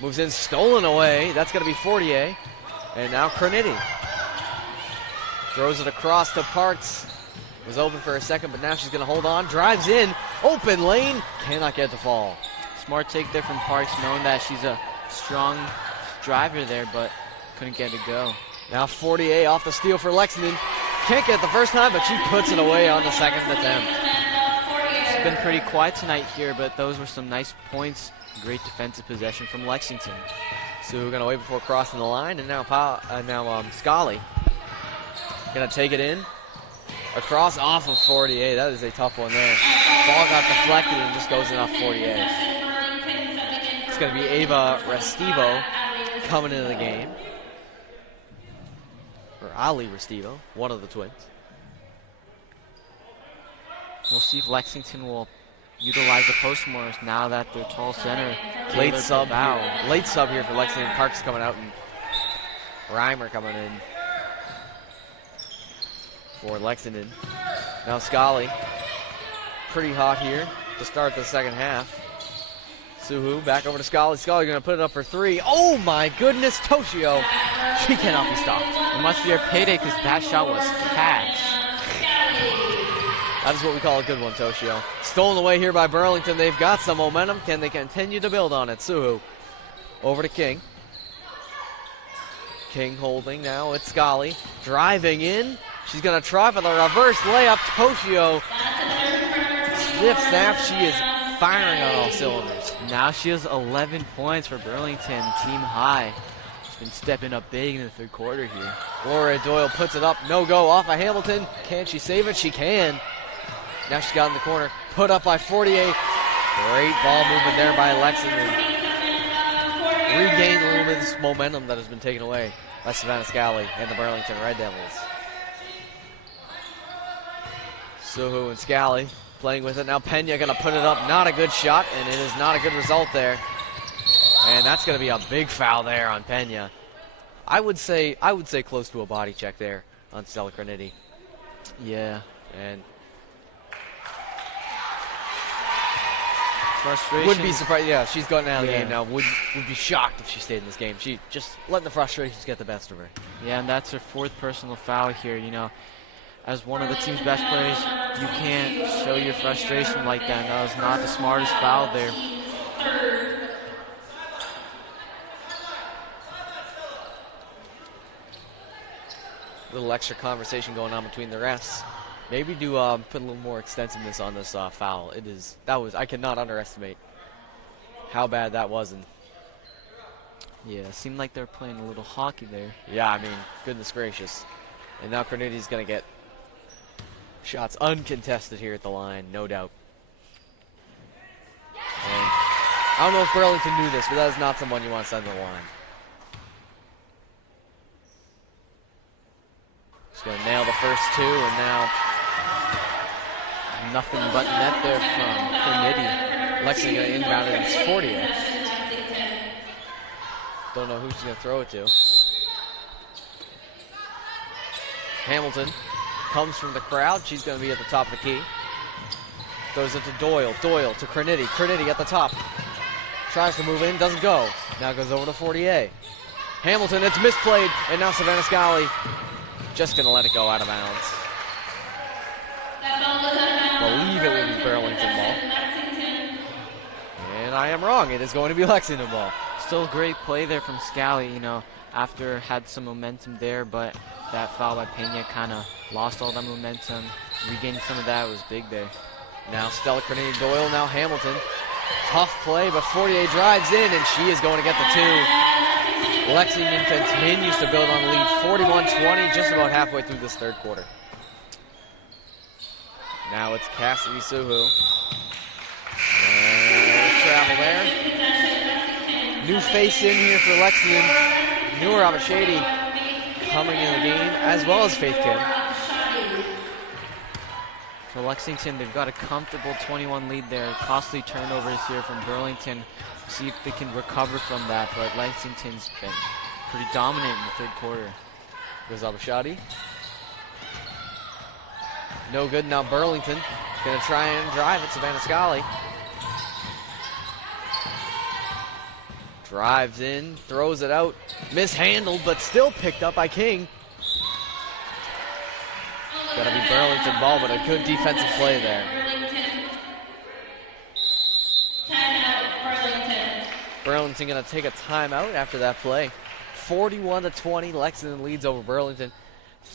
moves in, stolen away. That's going to be Fortier. And now Crenity throws it across to Parks. Was open for a second, but now she's going to hold on. Drives in, open lane, cannot get the fall. Smart take there from Parks, knowing that she's a strong driver there, but couldn't get it to go. Now Fortier off the steal for Lexington. Can't get it the first time, but she puts it away on the second attempt. It's been pretty quiet tonight here, but those were some nice points. Great defensive possession from Lexington. So we're going to wait before crossing the line, and now Scally going to take it in. Across off of Fortier. That is a tough one there. Ball got deflected and just goes in off Fortier. It's going to be Ava Restivo coming into the game. Or Ali Restivo, one of the twins. We'll see if Lexington will utilize the post more now that their tall center Late sub here for Lexington. Parks coming out and Reimer coming in for Lexington. Now Scally, pretty hot here to start the second half. Suhu back over to Scally. Scally going to put it up for three. Oh my goodness, Toshio. She cannot be stopped. It must be her payday because that shot was cash. That is what we call a good one, Toshio. Stolen away here by Burlington. They've got some momentum. Can they continue to build on it? Suhu over to King. King holding now. It's Scali driving in. She's going to try for the reverse layup. Toshio. Stiff snap. She is firing on all cylinders. Now she has 11 points for Burlington, team high. She's been stepping up big in the third quarter here. Gloria Doyle puts it up. No go off of Hamilton. Can she save it? She can. Now she's got in the corner. Put up by 48. Great ball movement there by Lexington. Regain a little bit of this momentum that has been taken away by Savannah Scally and the Burlington Red Devils. Suhu and Scally playing with it. Now Pena going to put it up. Not a good shot, and it is not a good result there. And that's going to be a big foul there on Pena. I would say close to a body check there on Stella Craniti. Yeah. And frustration. would be surprised. Yeah, she's gotten out of the game now. Would be shocked if she stayed in this game. She just let the frustrations get the best of her. Yeah, and that's her fourth personal foul here. You know, as one of the team's best players, you can't show your frustration like that. That was not the smartest foul there. Little extra conversation going on between the refs. Maybe do put a little more extensiveness on this foul. I cannot underestimate how bad that was. And yeah, it seemed like they were playing a little hockey there. yeah, I mean, goodness gracious. And now Craniti's going to get shots uncontested here at the line, no doubt. And I don't know if Burlington knew this, but that is not someone you want to send to the line. She's going to nail the first two, and now nothing but net there from Craniti. Lexington going to inbound it. It's 40. Don't know who she's going to throw it to. Hamilton comes from the crowd. She's going to be at the top of the key. Throws it to Doyle. Doyle to Craniti. Craniti at the top. Tries to move in. Doesn't go. Now goes over to 40A. Hamilton, it's misplayed. And now Savannah Scally just going to let it go out of bounds. Believe it will be Burlington ball. And I am wrong. It is going to be Lexington ball. Still a great play there from Scally, you know, after had some momentum there, but that foul by Pena kind of lost all that momentum. Regaining some of that was big there. Now Stella Craniti Doyle, now Hamilton. Tough play, but 48 drives in, and she is going to get the two. Lexington continues to build on the lead, 41-20, just about halfway through this third quarter. Now it's Cassidy Suhu. And travel there. New face in here for Lexington. Noor Abashady coming in the game, as well as Faith Kim. For Lexington, they've got a comfortable 21 lead there. Costly turnovers here from Burlington. See if they can recover from that, but Lexington's been pretty dominant in the third quarter. Goes Abashady. No good. Now Burlington going to try and drive it. Savannah Scally drives in, throws it out, mishandled, but still picked up by King. Going to be Burlington ball, but a good defensive play there. Burlington going to take a timeout after that play. 41-20, Lexington leads over Burlington.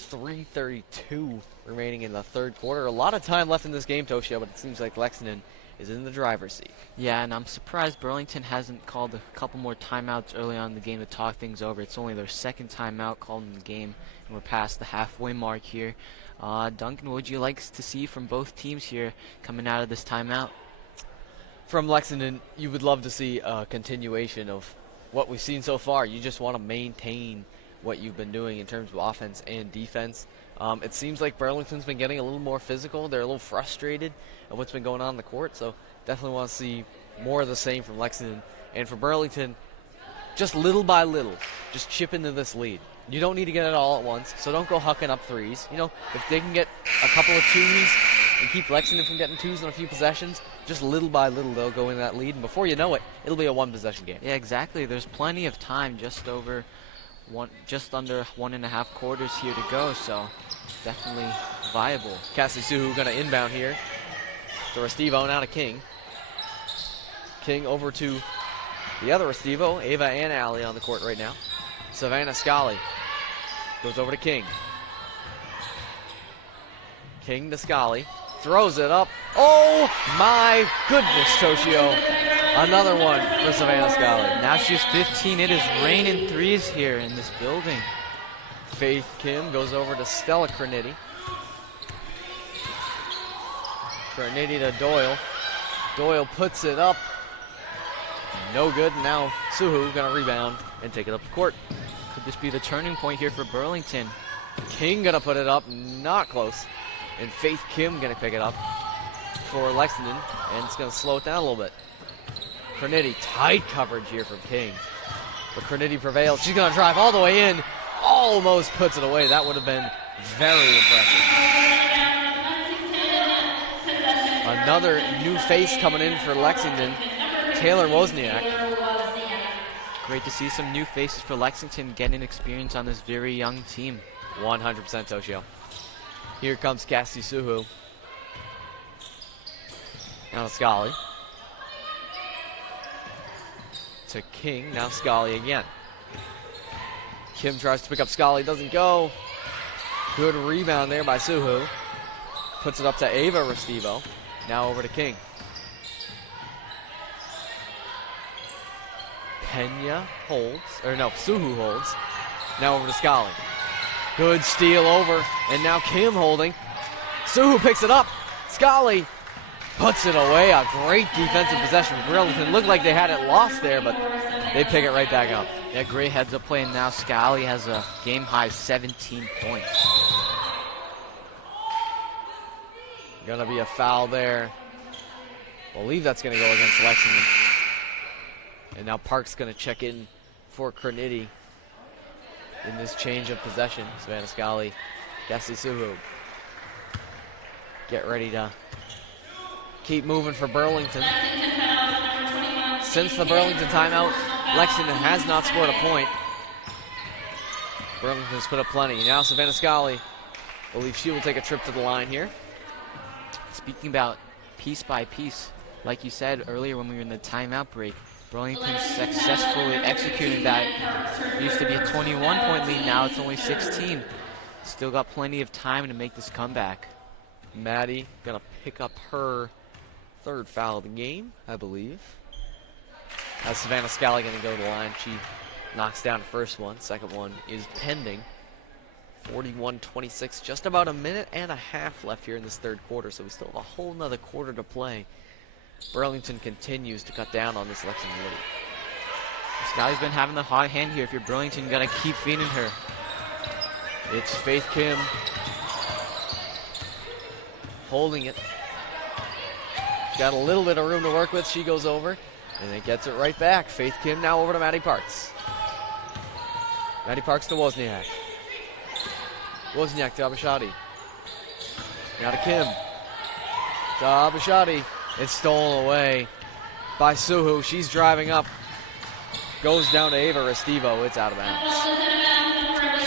3:32 remaining in the third quarter. A lot of time left in this game, Toshio, but it seems like Lexington is in the driver's seat. Yeah, and I'm surprised Burlington hasn't called a couple more timeouts early on in the game to talk things over. It's only their second timeout called in the game, and we're past the halfway mark here. Duncan, what would you like to see from both teams here coming out of this timeout? From Lexington, you would love to see a continuation of what we've seen so far. You just want to maintain what you've been doing in terms of offense and defense. It seems like Burlington's been getting a little more physical. They're a little frustrated at what's been going on in the court, so definitely want to see more of the same from Lexington. And for Burlington, just little by little, just chip into this lead. You don't need to get it all at once, so don't go hucking up threes. You know, if they can get a couple of twos and keep Lexington from getting twos on a few possessions, just little by little they'll go in that lead, and before you know it, it'll be a one-possession game. Yeah, exactly. There's plenty of time, just under 1.5 quarters here to go, so definitely viable. Cassie Suhu going to inbound here. To Restivo, now to King. King over to the other Restivo, Ava and Allie on the court right now. Savannah Scully goes over to King. King to Scully, throws it up. Oh my goodness, Toshio. Another one for Savannah Scully. Now she's 15. It is raining threes here in this building. Faith Kim goes over to Stella Craniti. Craniti to Doyle. Doyle puts it up. No good. Now Suhu gonna rebound and take it up the court. Could this be the turning point here for Burlington? King gonna put it up, not close. And Faith Kim gonna pick it up for Lexington, and it's gonna slow it down a little bit. Craniti, tight coverage here from King. But Craniti prevails. She's gonna drive all the way in. Almost puts it away. That would have been very impressive. Another new face coming in for Lexington, Taylor Wozniak. Great to see some new faces for Lexington getting experience on this very young team. 100% Toshio. Here comes Cassie Suhu. Now Scully. To King, now Scully again. Kim tries to pick up Scully, doesn't go. Good rebound there by Suhu. Puts it up to Ava Restivo. Now over to King. Pena holds, or no, Suhu holds. Now over to Scully. Good steal over, and now Kim holding. Suhu picks it up. Scully puts it away. A great defensive possession. Burlington looked like they had it lost there, but they pick it right back up. Yeah, great heads-up play, and now Scully has a game-high 17 points. Gonna be a foul there. Believe that's gonna go against Lexington. And now Park's gonna check in for Craniti in this change of possession. Savannah Scully, Cassie Suhu. Get ready to keep moving for Burlington. Since the Burlington timeout, Lexington has not scored a point. Burlington's put up plenty. Now Savannah Scully, believe she will take a trip to the line here. Speaking about piece by piece, like you said earlier when we were in the timeout break, Burlington successfully executed that. It used to be a 21-point lead, now it's only 16. Still got plenty of time to make this comeback. Maddie gonna pick up her third foul of the game, I believe. As Savannah Scully gonna go to the line. She knocks down the first one. Second one is pending. 41-26, just about a minute and a half left here in this third quarter, so we still have a whole nother quarter to play. Burlington continues to cut down on this Lexington lead. Scully's been having the hot hand here. If you're Burlington, you gotta keep feeding her. It's Faith Kim holding it. Got a little bit of room to work with. She goes over and it gets it right back. Faith Kim now over to Maddie Parks. Maddie Parks to Wozniak. Wozniak to Abishadi. Now to Kim. To Abishadi. It's stolen away by Suhu. She's driving up. Goes down to Ava Restivo. It's out of bounds.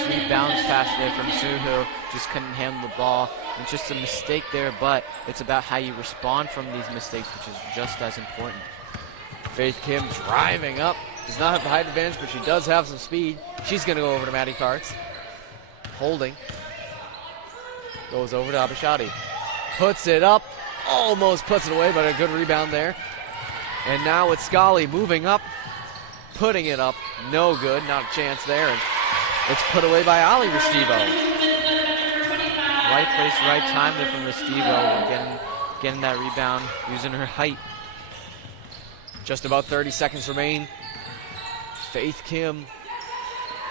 Sweet bounce pass there from Suhu. Just couldn't handle the ball. It's just a mistake there, but it's about how you respond from these mistakes, which is just as important. Faith Kim driving up. Does not have the height advantage, but she does have some speed. She's going to go over to Maddie Parks. Holding. Goes over to Abishadi. Puts it up. Almost puts it away, but a good rebound there. And now it's Scully moving up. Putting it up. No good. Not a chance there. And it's put away by Ali Restivo. Right place, right time there from Restivo. Getting that rebound, using her height. Just about 30 seconds remain. Faith Kim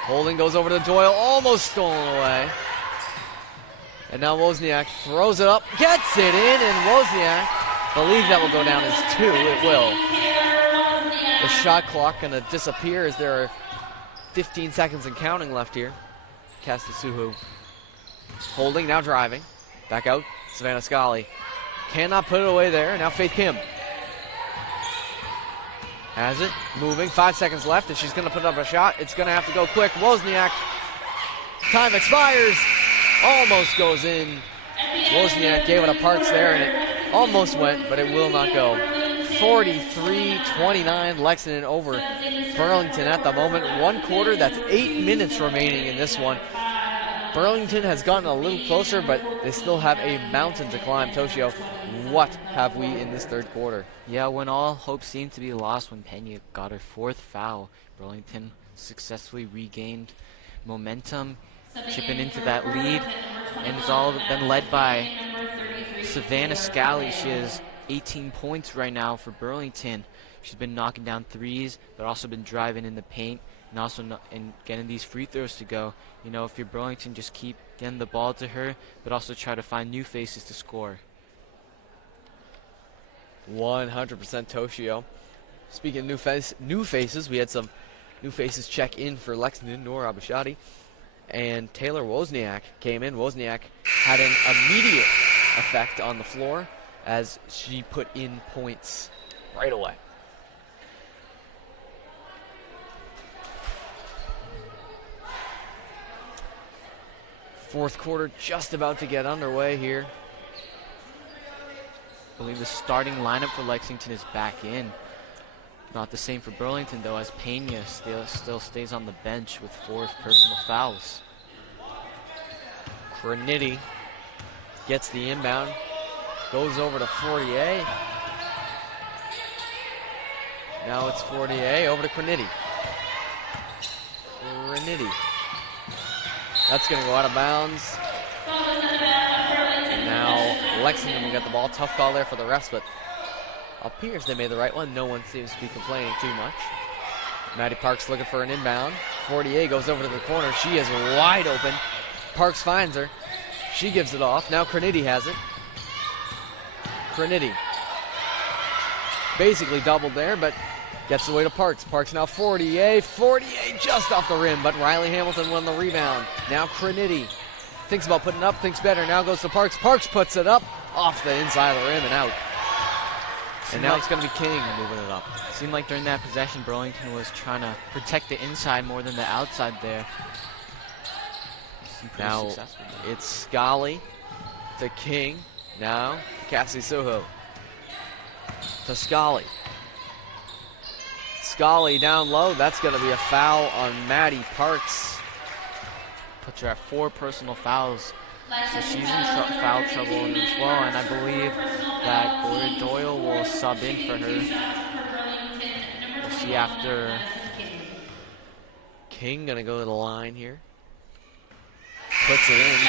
holding, goes over to Doyle, almost stolen away. And now Wozniak throws it up, gets it in, and Wozniak, believe that will go down as 2. It will. The shot clock going to disappear as there are 15 seconds and counting left here. Cassie Suhu holding, now driving. Back out, Savannah Scully. Cannot put it away there. Now Faith Kim has it, moving, 5 seconds left. If she's going to put up a shot, it's going to have to go quick. Wozniak, time expires. almost goes in. Wozniak gave it to Parks there, and it almost went, but it will not go. 43-29, Lexington over Burlington at the moment. 1 quarter, that's 8 minutes remaining in this one. Burlington has gotten a little closer, but they still have a mountain to climb. Toshio, what have we in this 3rd quarter? Yeah, when all hope seemed to be lost when Pena got her 4th foul, Burlington successfully regained momentum, chipping into that lead, and it's all been led by Savannah Scally. She has 18 points right now for Burlington. She's been knocking down threes, but also been driving in the paint and also and getting these free throws to go. You know, if you're Burlington, just keep getting the ball to her, but also try to find new faces to score. 100% Toshio. Speaking of new faces, we had some new faces check in for Lexington. Nora Abishadi and Taylor Wozniak came in. Wozniak had an immediate effect on the floor as she put in points right away. Fourth quarter just about to get underway here. I believe the starting lineup for Lexington is back in. Not the same for Burlington, though, as Pena still stays on the bench with 4 personal fouls. Crenity gets the inbound, goes over to Fortier. Now it's Fortier over to Crenity. Crenity. That's going to go out of bounds. And now Lexington will get the ball. Tough call there for the refs, but appears they made the right one. No one seems to be complaining too much. Maddie Parks looking for an inbound. Fortier goes over to the corner. She is wide open. Parks finds her. She gives it off. Now Crenity has it. Crenity basically doubled there, but gets away to Parks. Parks now Fortier. Fortier just off the rim, but Riley Hamilton won the rebound. Now Crenity thinks about putting it up, thinks better. Now goes to Parks. Parks puts it up off the inside of the rim and out. And now it's going to be King moving it up. It seemed like during that possession, Burlington was trying to protect the inside more than the outside there. Now it's Scally to King. Now Cassie Suho to Scally. Scally down low. That's going to be a foul on Maddie Parks. Puts her at 4 personal fouls. So she's in foul trouble as well, and I believe that Gloria Doyle will sub in for her. We'll see after. King gonna go to the line here. Puts it in.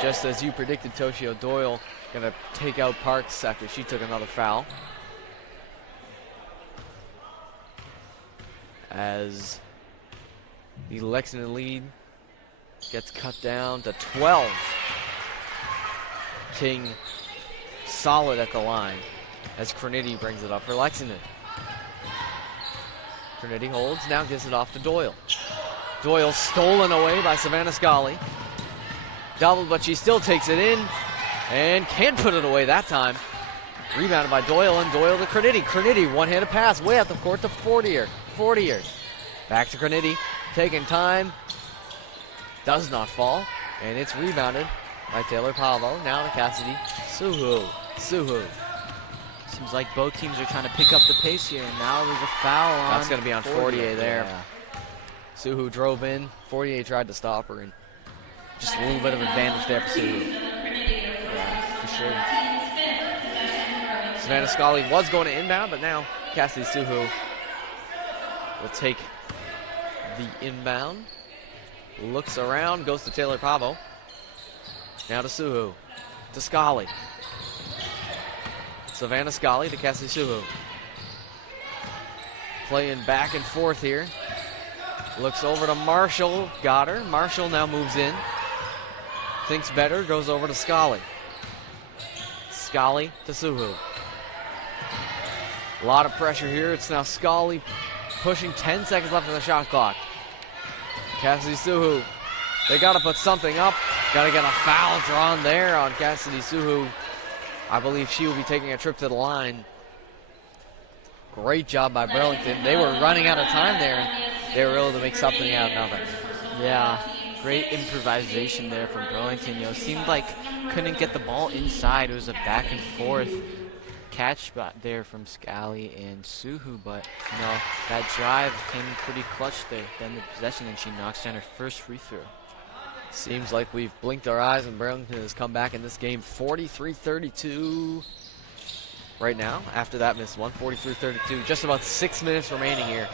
Just as you predicted, Toshio, Doyle gonna take out Parks after she took another foul. As the Lexington lead gets cut down to 12. King solid at the line as Crenity brings it up for Lexington. Crenity holds, now gives it off to Doyle. Doyle stolen away by Savannah Scally. Doubled, but she still takes it in and can't put it away that time. Rebounded by Doyle, and Doyle to Crenity. Crenity, one-handed pass way out the court to Fortier. Fortier back to Crenity, taking time. Does not fall, and it's rebounded by Taylor Pavo. Now to Cassidy Suhu. Suhu. Seems like both teams are trying to pick up the pace here, and now there's a foul on. That's going to be on Fortier there. Yeah. Suhu drove in. Fortier tried to stop her, and just a little bit of advantage there for Suhu. Yeah, for sure. Savannah Scally was going to inbound, but now Cassidy Suhu will take the inbound. Looks around, goes to Taylor Pavo. Now to Suhu. To Scally. Savannah Scally to Cassidy Suhu. Playing back and forth here. Looks over to Marshall. Got her. Marshall now moves in. Thinks better. Goes over to Scally. Scally to Suhu. A lot of pressure here. It's now Scally pushing 10 seconds left on the shot clock. Cassidy Suhu. They got to put something up. Got to get a foul drawn there on Cassidy Suhu. I believe she will be taking a trip to the line. Great job by Burlington. They were running out of time there. They were able to make something out of nothing. Yeah, great improvisation there from Burlington. Seemed like couldn't get the ball inside. It was a back and forth catch there from Scally and Suhu, but that drive came pretty clutch there. Then the possession, and she knocks down her first free throw. Seems like we've blinked our eyes and Burlington has come back in this game 43-32 right now. After that missed one, 43-32. Just about 6 minutes remaining here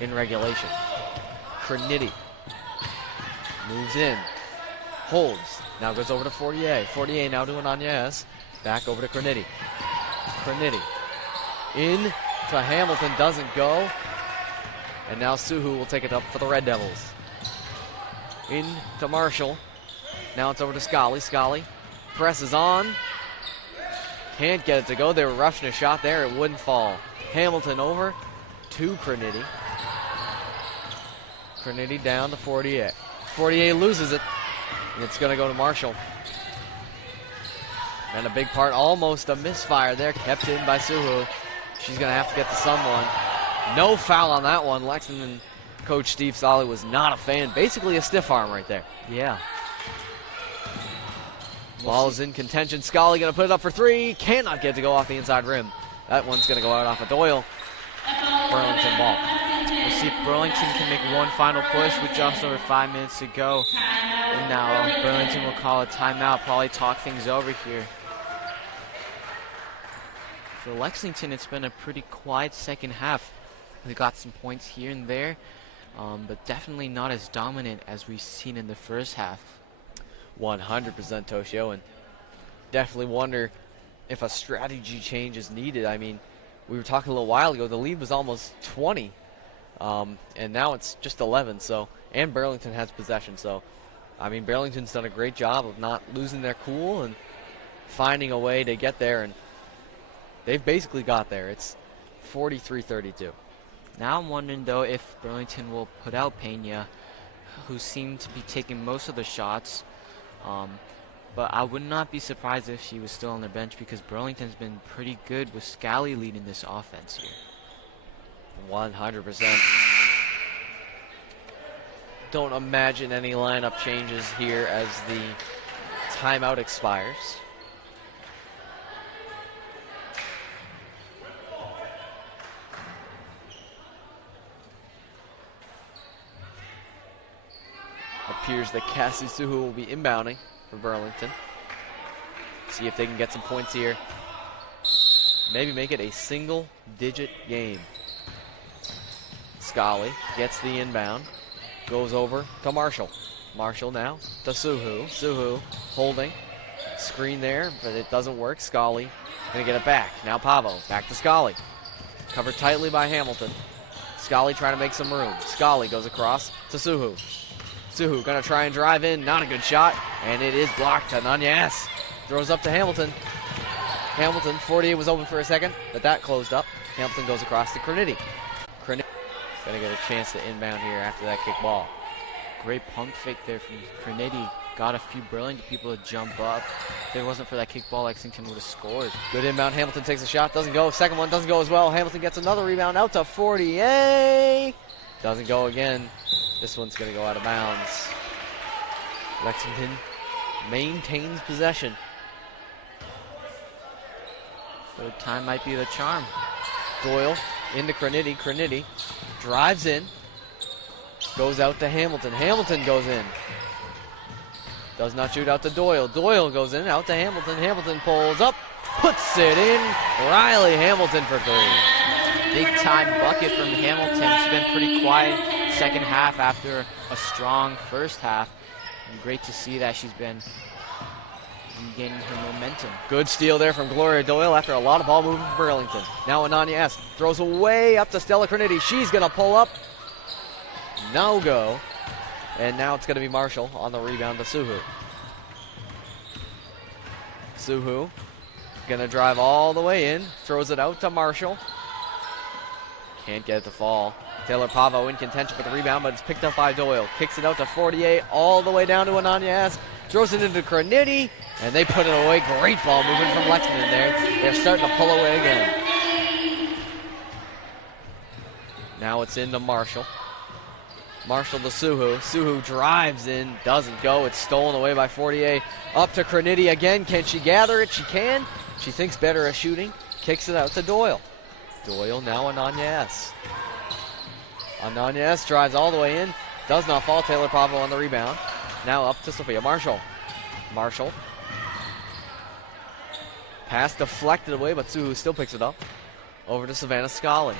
in regulation. Crinity moves in, holds, now goes over to Fortier. Fortier now to Ananyas, back over to Crinity. Crinity in to Hamilton, doesn't go, and now Suhu will take it up for the Red Devils. In to Marshall, now it's over to Scally. Scally presses on, can't get it to go. They were rushing a shot there, it wouldn't fall. Hamilton over to Crinity. Crinity down to Fortier. Fortier loses it, and it's going to go to Marshall. And a big part, almost a misfire there, kept in by Suhu. She's going to have to get to someone. No foul on that one. Lexington coach Steve Solly was not a fan. Basically a stiff arm right there. Yeah. Ball is in contention. Scully going to put it up for three. Cannot get to go off the inside rim. That one's going to go out off of Doyle. Burlington ball. We'll see if Burlington can make one final push with just over 5 minutes to go. And now Burlington will call a timeout, probably talk things over here. For Lexington, it's been a pretty quiet second half. They got some points here and there, but definitely not as dominant as we've seen in the first half. 100% Toshio, and definitely wonder if a strategy change is needed. I mean, we were talking a little while ago, the lead was almost 20, and now it's just 11, so, and Burlington has possession, so, I mean, Burlington's done a great job of not losing their cool and finding a way to get there, and they've basically got there. It's 43-32. Now I'm wondering, though, if Burlington will put out Pena, who seemed to be taking most of the shots, but I would not be surprised if she was still on the bench because Burlington's been pretty good with Scally leading this offense here. 100%. Don't imagine any lineup changes here as the timeout expires. Appears that Cassie Suhu will be inbounding for Burlington. See if they can get some points here. Maybe make it a single-digit game. Scully gets the inbound. Goes over to Marshall. Marshall now to Suhu. Suhu holding. Screen there, but it doesn't work. Scully gonna get it back. Now Pavo. Back to Scully. Covered tightly by Hamilton. Scully trying to make some room. Scully goes across to Suhu. Suhu gonna try and drive in, not a good shot, and it is blocked. Ananyas throws up to Hamilton. Hamilton, 48 was open for a second, but that closed up. Hamilton goes across to Crinity. Crinity gonna get a chance to inbound here after that kick ball. Great pump fake there from Crinity. Got a few Burlington people to jump up. If it wasn't for that kick ball, Lexington would have scored. Good inbound. Hamilton takes a shot, doesn't go. Second one doesn't go as well. Hamilton gets another rebound out to 48. Doesn't go again. This one's going to go out of bounds. Lexington maintains possession. Third time might be the charm. Doyle into Crinity. Crinity drives in. Goes out to Hamilton. Hamilton goes in. Does not shoot out to Doyle. Doyle goes in, out to Hamilton. Hamilton pulls up, puts it in. Riley Hamilton for three. Big time bucket from Hamilton. She's been pretty quiet second half after a strong first half. And great to see that she's been gaining her momentum. Good steal there from Gloria Doyle after a lot of ball movement from Burlington. Now Ananyas throws away up to Stella Crinity. She's going to pull up. No go. And now it's going to be Marshall on the rebound to Suhu. Suhu going to drive all the way in. Throws it out to Marshall. Can't get it to fall. Taylor Pavo in contention for the rebound, but it's picked up by Doyle. Kicks it out to 48, all the way down to Ananyas. Throws it into Crinity, and they put it away. Great ball movement from Lexington there. They're starting to pull away again. Now it's into Marshall. Marshall to Suhu. Suhu drives in, doesn't go. It's stolen away by Fortier. Up to Crenity again. Can she gather it? She can. She thinks better of shooting. Kicks it out to Doyle. Doyle now Ananya S. Ananya S drives all the way in. Does not fall. Taylor Pavo on the rebound. Now up to Sophia Marshall. Marshall. Pass deflected away, but Suhu still picks it up. Over to Savannah Scully.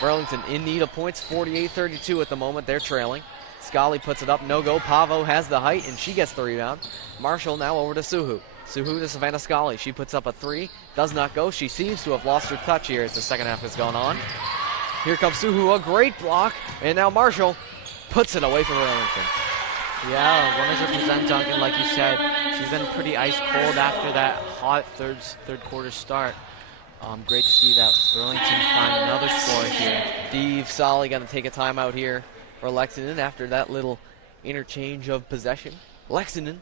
Burlington in need of points, 48-32 at the moment. They're trailing. Scully puts it up, no go. Pavo has the height, and she gets the rebound. Marshall now over to Suhu. Suhu to Savannah Scully. She puts up a three, does not go. She seems to have lost her touch here as the second half has gone on. Here comes Suhu, a great block, and now Marshall puts it away from Burlington. Yeah, 100% Duncan, like you said. She's been pretty ice cold after that hot third quarter start. Great to see that Burlington find another score here. Steve Solly going to take a timeout here for Lexington after that little interchange of possession. Lexington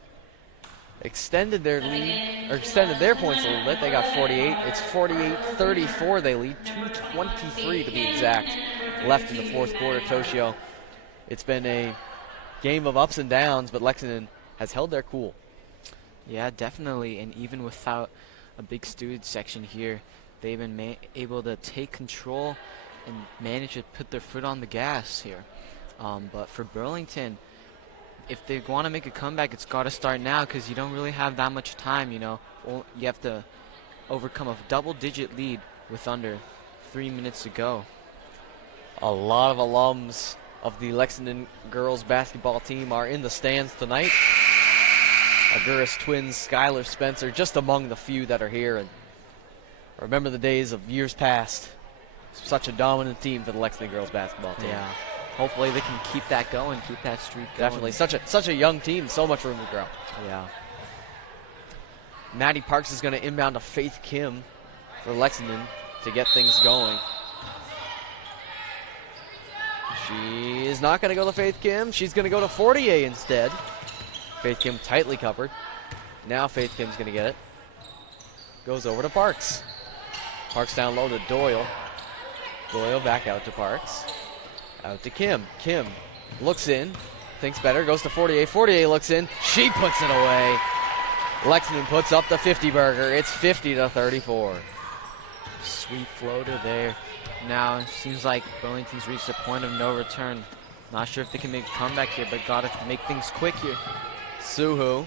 extended their lead, or extended their points a little bit. They got 48. It's 48-34 they lead. 2:23 to be exact left in the fourth quarter. Toshio, it's been a game of ups and downs, but Lexington has held their cool. Yeah, definitely, and even without a big student section here, they've been able to take control and manage to put their foot on the gas here. But for Burlington, if they want to make a comeback, it's got to start now because you don't really have that much time, you know. You have to overcome a double-digit lead with under 3 minutes to go. A lot of alums of the Lexington girls basketball team are in the stands tonight. Aguirres twins, Skylar Spencer, just among the few that are here. And remember the days of years past. Such a dominant team for the Lexington girls basketball team. Yeah. Hopefully they can keep that going, keep that streak going. Definitely. Such a young team, so much room to grow. Yeah. Maddie Parks is going to inbound to Faith Kim for Lexington to get things going. She is not going to go to Faith Kim. She's going to go to Fortier instead. Faith Kim tightly covered. Now Faith Kim's going to get it. Goes over to Parks. Parks down low to Doyle. Doyle back out to Parks. Out to Kim. Kim looks in. Thinks better. Goes to Fortier. Fortier looks in. She puts it away. Lexington puts up the 50-burger. It's 50-34. Sweet floater there. Now it seems like Burlington's reached a point of no return. Not sure if they can make a comeback here, but gotta make things quick here. Suhu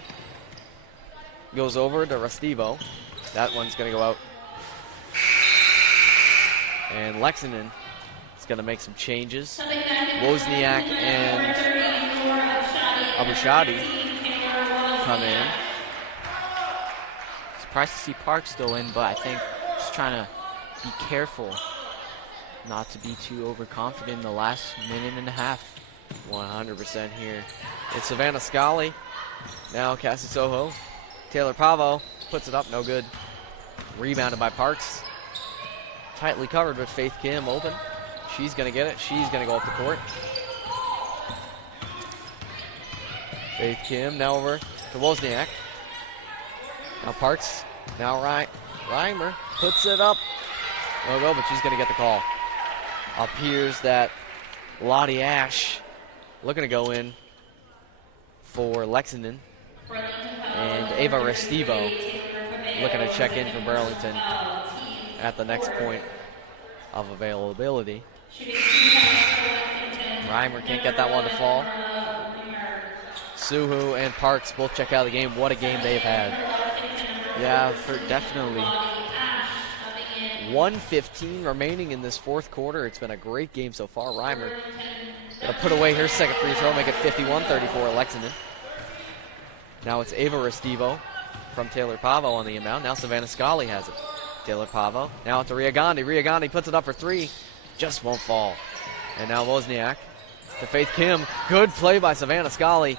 goes over to Restivo. That one's going to go out. And Lexington is going to make some changes. Wozniak and Abushadi come in. Surprised to see Park still in, but I think just trying to be careful not to be too overconfident in the last minute and a half. 100% here. It's Savannah Scully. Now Cassie Soho. Taylor Pavo puts it up, no good. Rebounded by Parks. Tightly covered with Faith Kim open. She's going to get it. She's going to go up the court. Faith Kim now over to Wozniak. Now Parks. Now Reimer puts it up. No go, but she's going to get the call. Appears that Lottie Ash looking to go in for Lexington. And Ava Restivo looking to check in for Burlington at the next point of availability. Reimer can't get that one to fall. Suhu and Parks both check out of the game. What a game they've had. Yeah, definitely. 1:15 remaining in this fourth quarter. It's been a great game so far. Reimer going to put away her second free throw, make it 51-34 Lexington. Now it's Ava Restivo from Taylor Pavo on the inbound. Now Savannah Scully has it. Taylor Pavo. Now to Riagandi. Riagandi puts it up for three. Just won't fall. And now Wozniak to Faith Kim. Good play by Savannah Scully.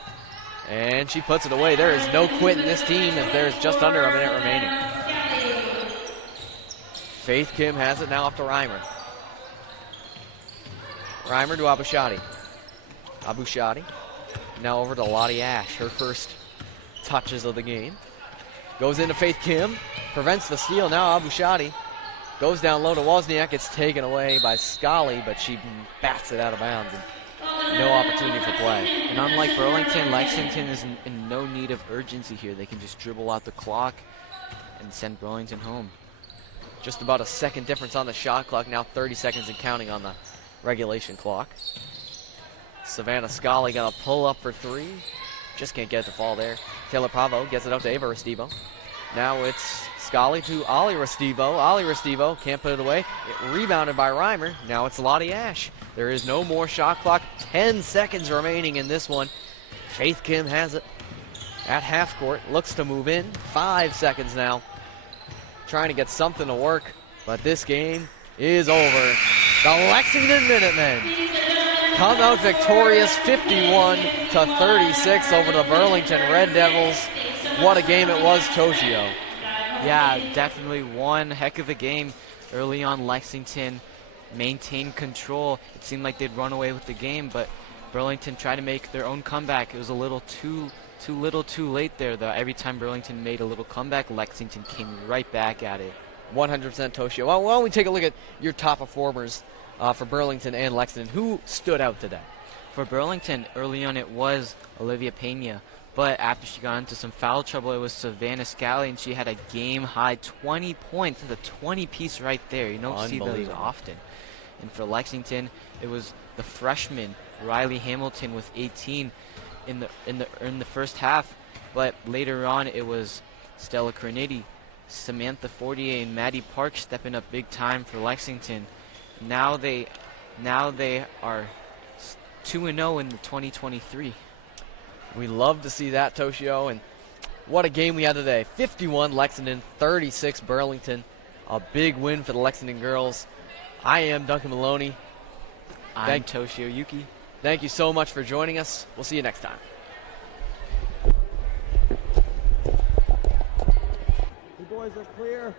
And she puts it away. There is no quit in this team if there's just under a minute remaining. Faith Kim has it now up to Reimer. Reimer to Abushadi. Abushadi. Now over to Lottie Ash. Her first touches of the game. Goes into Faith Kim. Prevents the steal. Now Abushadi goes down low to Wozniak. It's taken away by Scully, but she bats it out of bounds. And no opportunity for play. And unlike Burlington, Lexington is in no need of urgency here. They can just dribble out the clock and send Burlington home. Just about a second difference on the shot clock, now 30 seconds and counting on the regulation clock. Savannah Scully gonna pull up for three. Just can't get it to fall there. Taylor Bravo gets it out to Ava Restivo. Now it's Scully to Ollie Restivo. Ollie Restivo can't put it away. It rebounded by Reimer. Now it's Lottie Ash. There is no more shot clock. 10 seconds remaining in this one. Faith Kim has it at half court. Looks to move in. 5 seconds now. Trying to get something to work, but this game is over. The Lexington Minutemen come out victorious 51-36 over the Burlington Red Devils. What a game it was, Toshio. Yeah, definitely one heck of a game. Early on, Lexington maintained control. It seemed like they'd run away with the game, but Burlington tried to make their own comeback. It was a little too late there, though. Every time Burlington made a little comeback, Lexington came right back at it. 100% Toshio. Why don't we take a look at your top performers for Burlington and Lexington? Who stood out today? For Burlington, early on it was Olivia Pena, but after she got into some foul trouble, it was Savannah Scally, and she had a game-high 20 points. The 20-piece right there. You don't see those often. And for Lexington, it was the freshman Riley Hamilton with 18 in the first half, but later on it was Stella Cronity, Samantha Fortier, and Maddie Park stepping up big time for Lexington. Now they are 2-0 in the 2023. We love to see that, Toshio, and what a game we had today. 51 Lexington, 36 Burlington. A big win for the Lexington girls. I am Duncan Maloney. I'm Toshio Yuki. Thank you so much for joining us. We'll see you next time. You boys are clear.